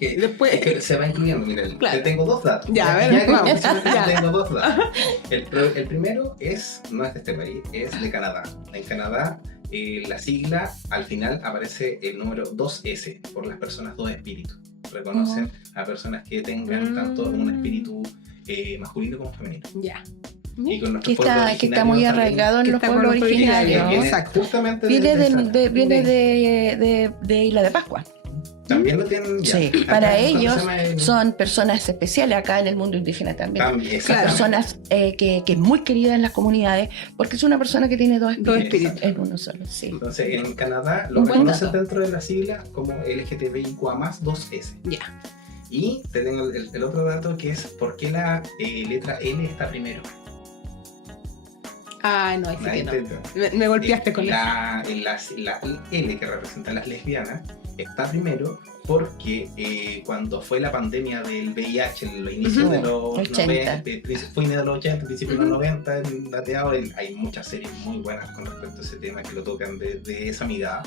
Es que se va incluyendo. Mira, te tengo dos datos. Tengo dos datos. El primero no es de este país, es de Canadá. En Canadá, la sigla al final aparece el número 2S por las personas dos espíritus. Reconocen a personas que tengan tanto un espíritu masculino como femenino. Ya. Que está muy arraigado en los pueblos originarios. Exacto. Justamente viene de Isla de Pascua. También lo tienen ya. Sí, para ellos son personas especiales acá en el mundo indígena también. Son personas que es muy querida en las comunidades porque es una persona que tiene dos espíritus en uno solo. Sí. Entonces en Canadá lo reconocen dentro de la sigla como LGTBIQA+, 2S. Ya. Y te tengo el otro dato que es por qué la letra L está primero. No, ahí sí que no. Me golpeaste con la L que representa a las lesbianas está primero porque cuando fue la pandemia del VIH en los inicios de los 90, fue de los 80, principios de los 90, hay muchas series muy buenas con respecto a ese tema que lo tocan de esa mirada.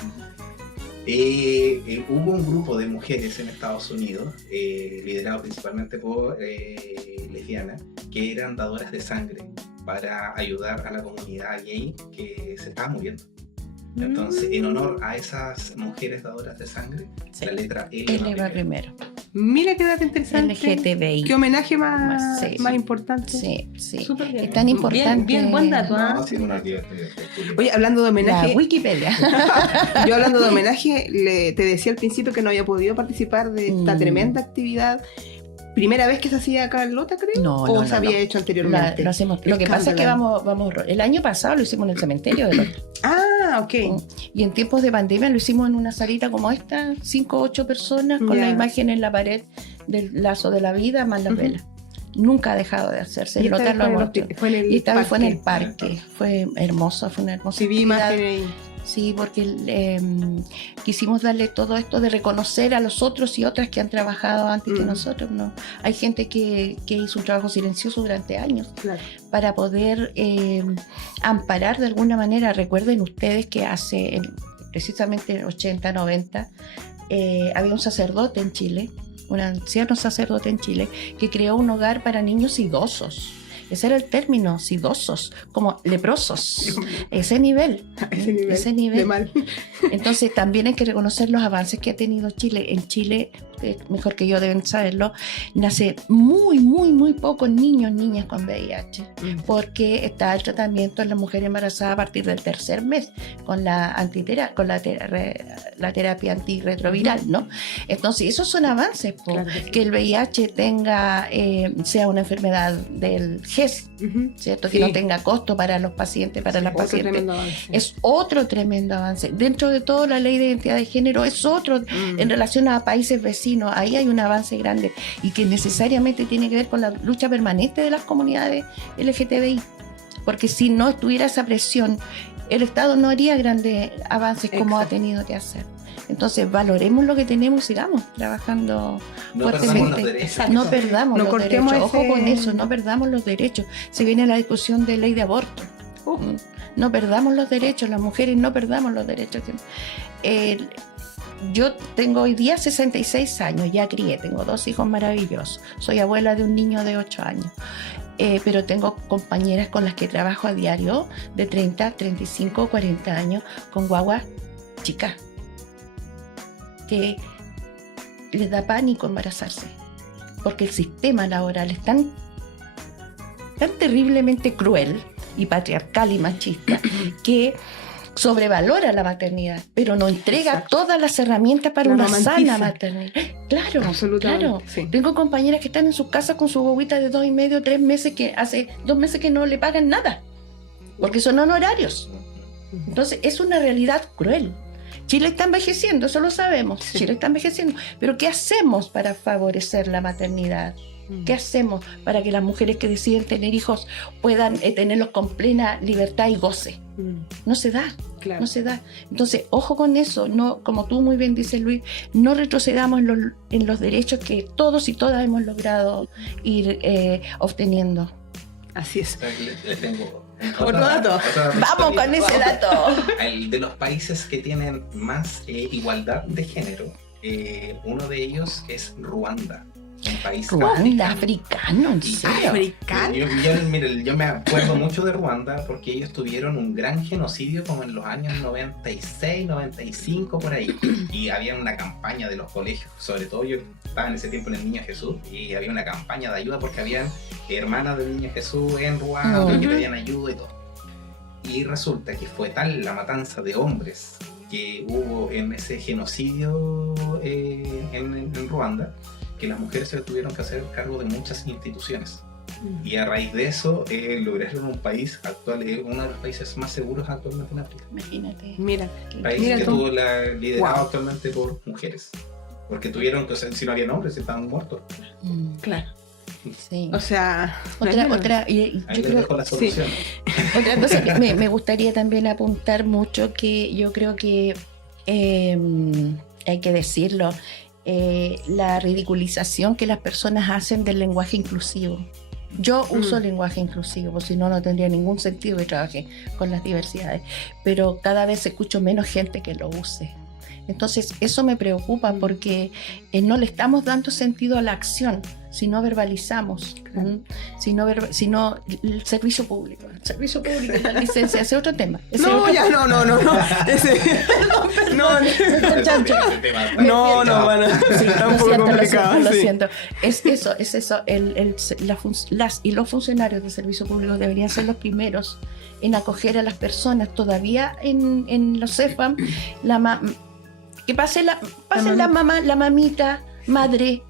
Hubo un grupo de mujeres en Estados Unidos, liderado principalmente por lesbianas, que eran dadoras de sangre para ayudar a la comunidad gay que se estaba muriendo. Entonces, en honor a esas mujeres dadoras de sangre, la letra L va primero. Mira qué dato interesante. LGTBI. Qué homenaje más importante. Sí. Es tan importante. Bien, buen dato. Oye, hablando de homenaje. La Wikipedia. Yo hablando de homenaje, te decía al principio que no había podido participar de esta tremenda actividad. ¿Primera vez que se hacía acá en Lota, creo? ¿O se había hecho anteriormente? Lo hacemos. Lo que pasa es que vamos. El año pasado lo hicimos en el cementerio de Lota. Ok. Y en tiempos de pandemia lo hicimos en una salita como esta, 5 o 8 personas, con la imagen en la pared del lazo de la vida más las velas. Nunca ha dejado de hacerse. Y esta vez fue en el parque. Fue hermoso, fue una hermosa actividad. Sí, porque quisimos darle todo esto de reconocer a los otros y otras que han trabajado antes que nosotros, ¿no? Hay gente que hizo un trabajo silencioso durante años para poder amparar de alguna manera. Recuerden ustedes que hace precisamente en 80, 90 había un sacerdote en Chile, un anciano sacerdote en Chile, que creó un hogar para niños idosos. Ese era el término, sidosos, como leprosos. Ese nivel. De mal. Entonces también hay que reconocer los avances que ha tenido Chile. En Chile, mejor que yo deben saberlo, nace muy, muy, muy pocos niñas con VIH, porque está el tratamiento en la mujer embarazada a partir del 3er mes con la terapia antirretroviral, ¿no? Entonces esos son avances, que el VIH sea una enfermedad del GES, ¿cierto? Que no tenga costo para los pacientes, para las pacientes. Es otro tremendo avance. Dentro de todo, la ley de identidad de género es otro en relación a países vecinos. Ahí hay un avance grande y que necesariamente tiene que ver con la lucha permanente de las comunidades LGTBI, porque si no estuviera esa presión, el Estado no haría grandes avances como ha tenido que hacer. Entonces valoremos lo que tenemos y sigamos trabajando fuertemente. No perdamos los derechos. Ojo con eso, no perdamos los derechos. Se viene la discusión de ley de aborto. No perdamos los derechos, las mujeres no perdamos los derechos. yo tengo hoy día 66 años, ya crié, tengo 2 hijos maravillosos, soy abuela de un niño de 8 años, pero tengo compañeras con las que trabajo a diario de 30, 35, 40 años, con guaguas chicas, que les da pánico embarazarse, porque el sistema laboral es tan terriblemente cruel y patriarcal y machista que sobrevalora la maternidad, pero no entrega Exacto. todas las herramientas para La una romantiza. sana maternidad. Claro, Absolutamente, claro. sí. Tengo compañeras que están en sus casas con su guaguita de 2 y medio, 3 meses, que hace 2 meses que no le pagan nada, porque son honorarios. Entonces es una realidad cruel. Chile está envejeciendo, eso lo sabemos. Sí. Chile está envejeciendo. Pero ¿qué hacemos para favorecer la maternidad? ¿Qué hacemos para que las mujeres que deciden tener hijos puedan tenerlos con plena libertad y goce? No se da, Claro. no se da. Entonces, ojo con eso. No, como tú muy bien dices, Luis, no retrocedamos en los derechos que todos y todas hemos logrado ir obteniendo. Así es. Les tengo Otro dato. Vamos con ese dato. El de los países que tienen más igualdad de género, uno de ellos es Ruanda. Un país Ruanda, africano, en Y- serio. Africano. Mire, yo me acuerdo mucho de Ruanda porque ellos tuvieron un gran genocidio como en los años 96, 95 por ahí. Y había una campaña de los colegios, sobre todo yo estaba en ese tiempo en el Niño Jesús, y había una campaña de ayuda porque habían hermanas del Niño Jesús en Ruanda que pedían ayuda y todo. Y resulta que fue tal la matanza de hombres que hubo en ese genocidio en Ruanda, que las mujeres se tuvieron que hacer cargo de muchas instituciones. Y a raíz de eso lograron un país actual, uno de los países más seguros actualmente en África. Imagínate. Mira, País Mira que tú. tuvo liderado Wow. actualmente por mujeres. Porque tuvieron que, o sea, si no habían hombres, estaban muertos. claro. Sí. O sea, no es menos. Y Ahí yo les creo, dejo la sí. solución. otra cosa que me gustaría también apuntar mucho, que yo creo que hay que decirlo, la ridiculización que las personas hacen del lenguaje inclusivo. Yo uso lenguaje inclusivo, porque si no, no tendría ningún sentido que trabaje con las diversidades, pero cada vez escucho menos gente que lo use. Entonces eso me preocupa porque no le estamos dando sentido a la acción si no verbalizamos, si no el servicio público, la licencia, ese es otro tema. Ese No, otro- ya, no. Ese, no, Ese tema- no, bueno, Sí, está un lo poco siento, complicado. lo sí. siento. Es eso. Las y los funcionarios de servicio público deberían ser los primeros en acoger a las personas. Todavía en los CEFAM, que pase la mamá, la mamita, madre.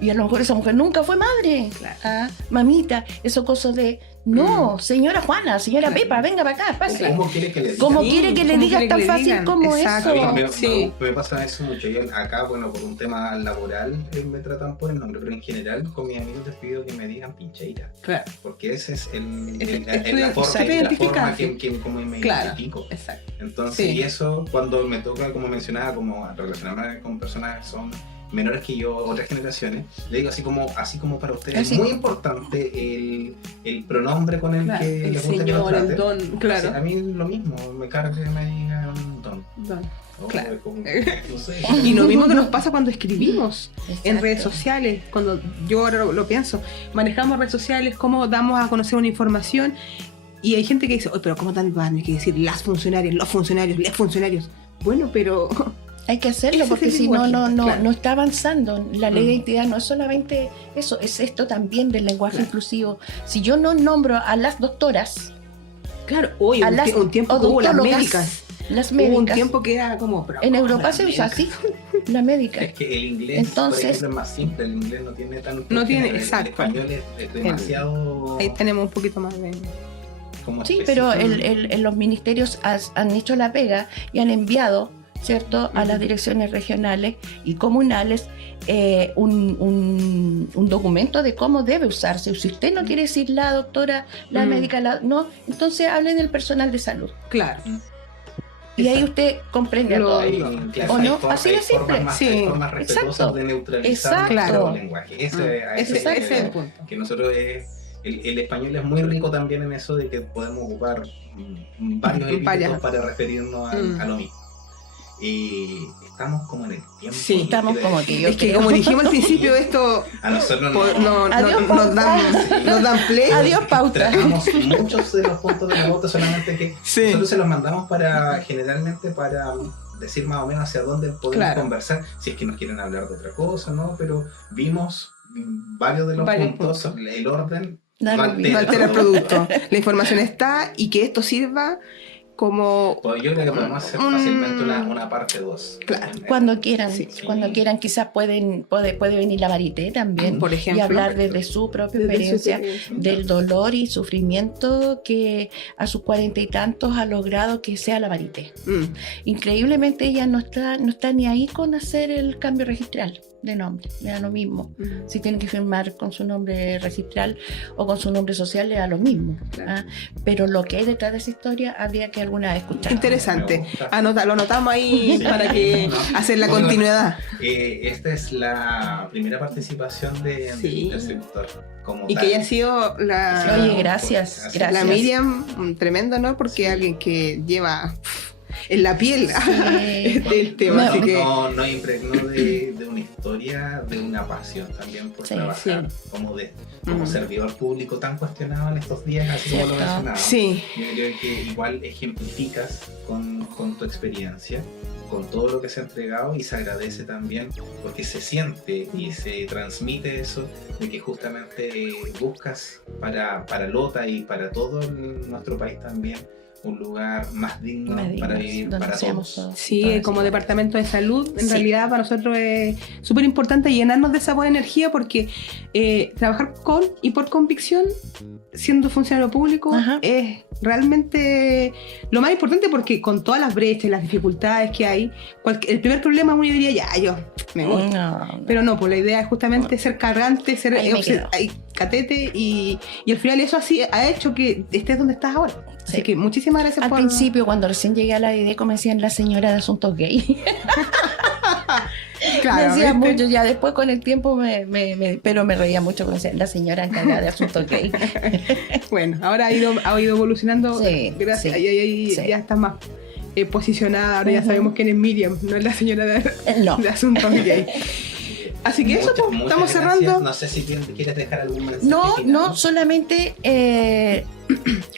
Y a lo mejor esa mujer nunca fue madre. Claro. Ah, mamita, eso cosa de no, señora Juana, señora Claro. Pepa, venga para acá, pase. ¿Cómo quiere que le diga? ¿Cómo Sí, quiere que le ¿cómo digas quiere tan que le fácil digan? como Exacto. A mí eso? Sí. me pasa eso mucho. Yo acá, bueno, por un tema laboral me tratan por el nombre, pero en general con mis amigos les pido que me digan pincheira, Claro, porque ese es Es- la forma, se te identifica, que como me Claro. identifico. exacto. Entonces, Sí. y eso cuando me toca, como mencionaba, como relacionarme con personas que son menores que yo, otras generaciones, le digo así como para ustedes Así. es muy importante el pronombre con el Claro, que el les gusta que señor, los el traten. don, Así, claro. a mí lo mismo, me carga que me digan don. ¿no? Claro. Es como- no sé. Y lo mismo que nos pasa cuando escribimos en Exacto. redes sociales, cuando yo ahora lo pienso, manejamos redes sociales, cómo damos a conocer una información, y hay gente que dice, "Oye, pero ¿cómo tan van? Hay que decir las funcionarias, los funcionarios, les funcionarios". Bueno, pero Hay que hacerlo Ese es porque el si no, lenguaje, claro. no está avanzando. La ley de Mm. identidad no es solamente eso, es esto también del lenguaje Claro. inclusivo. Si yo no nombro a las doctoras, claro, hoy A las un tiempo que hubo las odontólogas, médicas. las Hubo un médicas, tiempo que era como... pero en ¿cómo Europa las se usa médicas? así, la médica. Es que el inglés, Entonces- por ejemplo, es más simple, el inglés no tiene tanto No tiene, género, exacto. el español es demasiado Ahí tenemos un poquito más de... como Sí, pero específico. los ministerios han hecho la pega y han enviado, ¿cierto?, a las Ujú. direcciones regionales y comunales un documento de cómo debe usarse. Si usted no quiere decir la doctora, la Mm. médica, no, entonces hable del personal de salud. Claro. Y ahí Exacto. usted comprende a Lo- todo. Hay, no. claro, ¿O hay no? formas- Así de hay formas simple. más- Sí. hay formas respetuosas Exacto. de neutralizar Exacto. nuestro lenguaje. Ese es el punto. Que nosotros el español es muy rico también en eso de que podemos ocupar varios epítetos Varias. para referirnos a lo mismo. estamos como en el tiempo. Sí, estamos como que yo Es que creo. como dijimos al principio, esto A nosotros Adiós, nos dan play. Adiós, pauta. Trajamos muchos de los puntos de la pauta, solamente que Sí. nosotros se los mandamos generalmente para decir más o menos hacia dónde podemos Claro. conversar, si es que nos quieren hablar de otra cosa, ¿no? Pero vimos varios de los Varios puntos, el orden No no olvides. No altera el producto. La información está y que esto sirva como... Pues yo creo que podemos hacer fácilmente una parte 2. Claro. Cuando quieran, Sí. cuando quieran, quizás puede venir la Marité también Por ejemplo. y hablar desde su propia Desde su experiencia experiencia. del dolor y sufrimiento que a sus 40 y tantos ha logrado que sea la Marité. Increíblemente ella no está ni ahí con hacer el cambio registral de nombre, le da lo mismo. Si tiene que firmar con su nombre registral o con su nombre social, le da lo mismo. Claro. ¿Ah? Pero lo que hay detrás de esa historia habría que alguna vez escuchar. Interesante. Me gusta. Lo anotamos ahí Sí. para que hacer la Bueno, continuidad. Esta es la primera participación Sí. del sector como Y tal. que ella ha sido la... Oye, gracias, Así gracias. La Miriam, un tremendo honor porque Sí. alguien que lleva en la piel Sí. del tema. No, Así que No impregnó de una historia, de una pasión también por Sí, trabajar como servidor público tan cuestionado en estos días, así como lo Cierto. mencionaba. sí, Yo creo que igual ejemplificas con tu experiencia, con todo lo que se ha entregado, y se agradece también porque se siente y se transmite eso de que justamente buscas para Lota y para todo nuestro país también un lugar más digno para vivir donde para seamos todos. todos. sí, todas como iguales. departamento de salud, en Sí. realidad para nosotros es súper importante llenarnos de esa buena energía porque trabajar con y por convicción, siendo funcionario público, Ajá. es realmente lo más importante porque con todas las brechas y las dificultades que hay, el primer problema uno diría, ya, yo me voy. No. Pero no, pues la idea es justamente ser cargante, ser Ahí me quedo. catete y al final eso así ha hecho que estés donde estás ahora. Así Sí. que muchísimas gracias Al por... principio, cuando recién llegué a la IDECO, me decían la señora de asuntos gay. Claro, me decían ¿viste? mucho, ya después con el tiempo pero me reía mucho cuando decían la señora encargada de asuntos gay. Bueno, ahora ha ido evolucionando. Sí, Gracias. sí, Y sí. ya está más posicionada. Ahora ya Ujú. sabemos quién es Miriam, no es la señora No. de asuntos gay. Así que eso, pues, Muchas estamos gracias. cerrando. No sé si quieres dejar algún mensaje No, final. no, solamente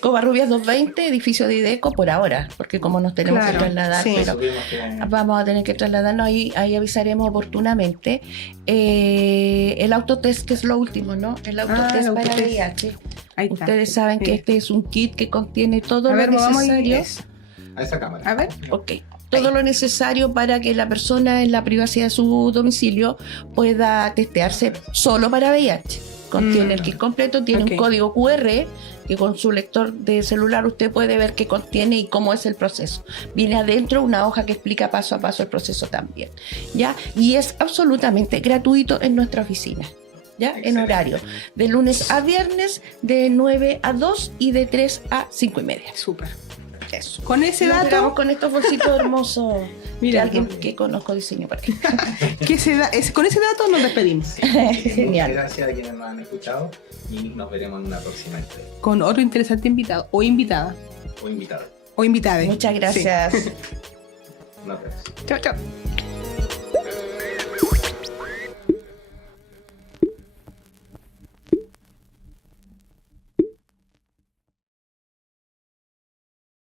Covarrubias 220, edificio de IDECO por ahora, porque como nos tenemos Claro, que trasladar, sí. pero Supimos que- vamos a tener que trasladarnos, ahí avisaremos oportunamente. El autotest, que es lo último, ¿no? El autotest el para autotest. VIH. Ahí está. Ustedes saben que Sí. este es un kit que contiene todo A lo ver, vamos a ir. necesario. a esa cámara. A ver. Ok. Todo lo necesario para que la persona en la privacidad de su domicilio pueda testearse solo para VIH. Contiene el kit completo, tiene Ok. un código QR que con su lector de celular usted puede ver qué contiene y cómo es el proceso. Viene adentro una hoja que explica paso a paso el proceso también. ¿Ya? Y es absolutamente gratuito en nuestra oficina. ¿Ya? En Excelente. horario. De lunes a viernes, de 9 a 2 y de 3 a 5:30. Súper. Eso. Con ese Nos dato, quedamos con estos bolsitos hermosos. Mira, de alguien que conozco diseño para ti. con ese dato nos despedimos. Sí, muchas Genial. gracias a quienes nos han escuchado y nos veremos en una próxima entrega Con otro interesante invitado o invitada o invitada. o invitada. Muchas gracias. Nos vemos. Chao, chao.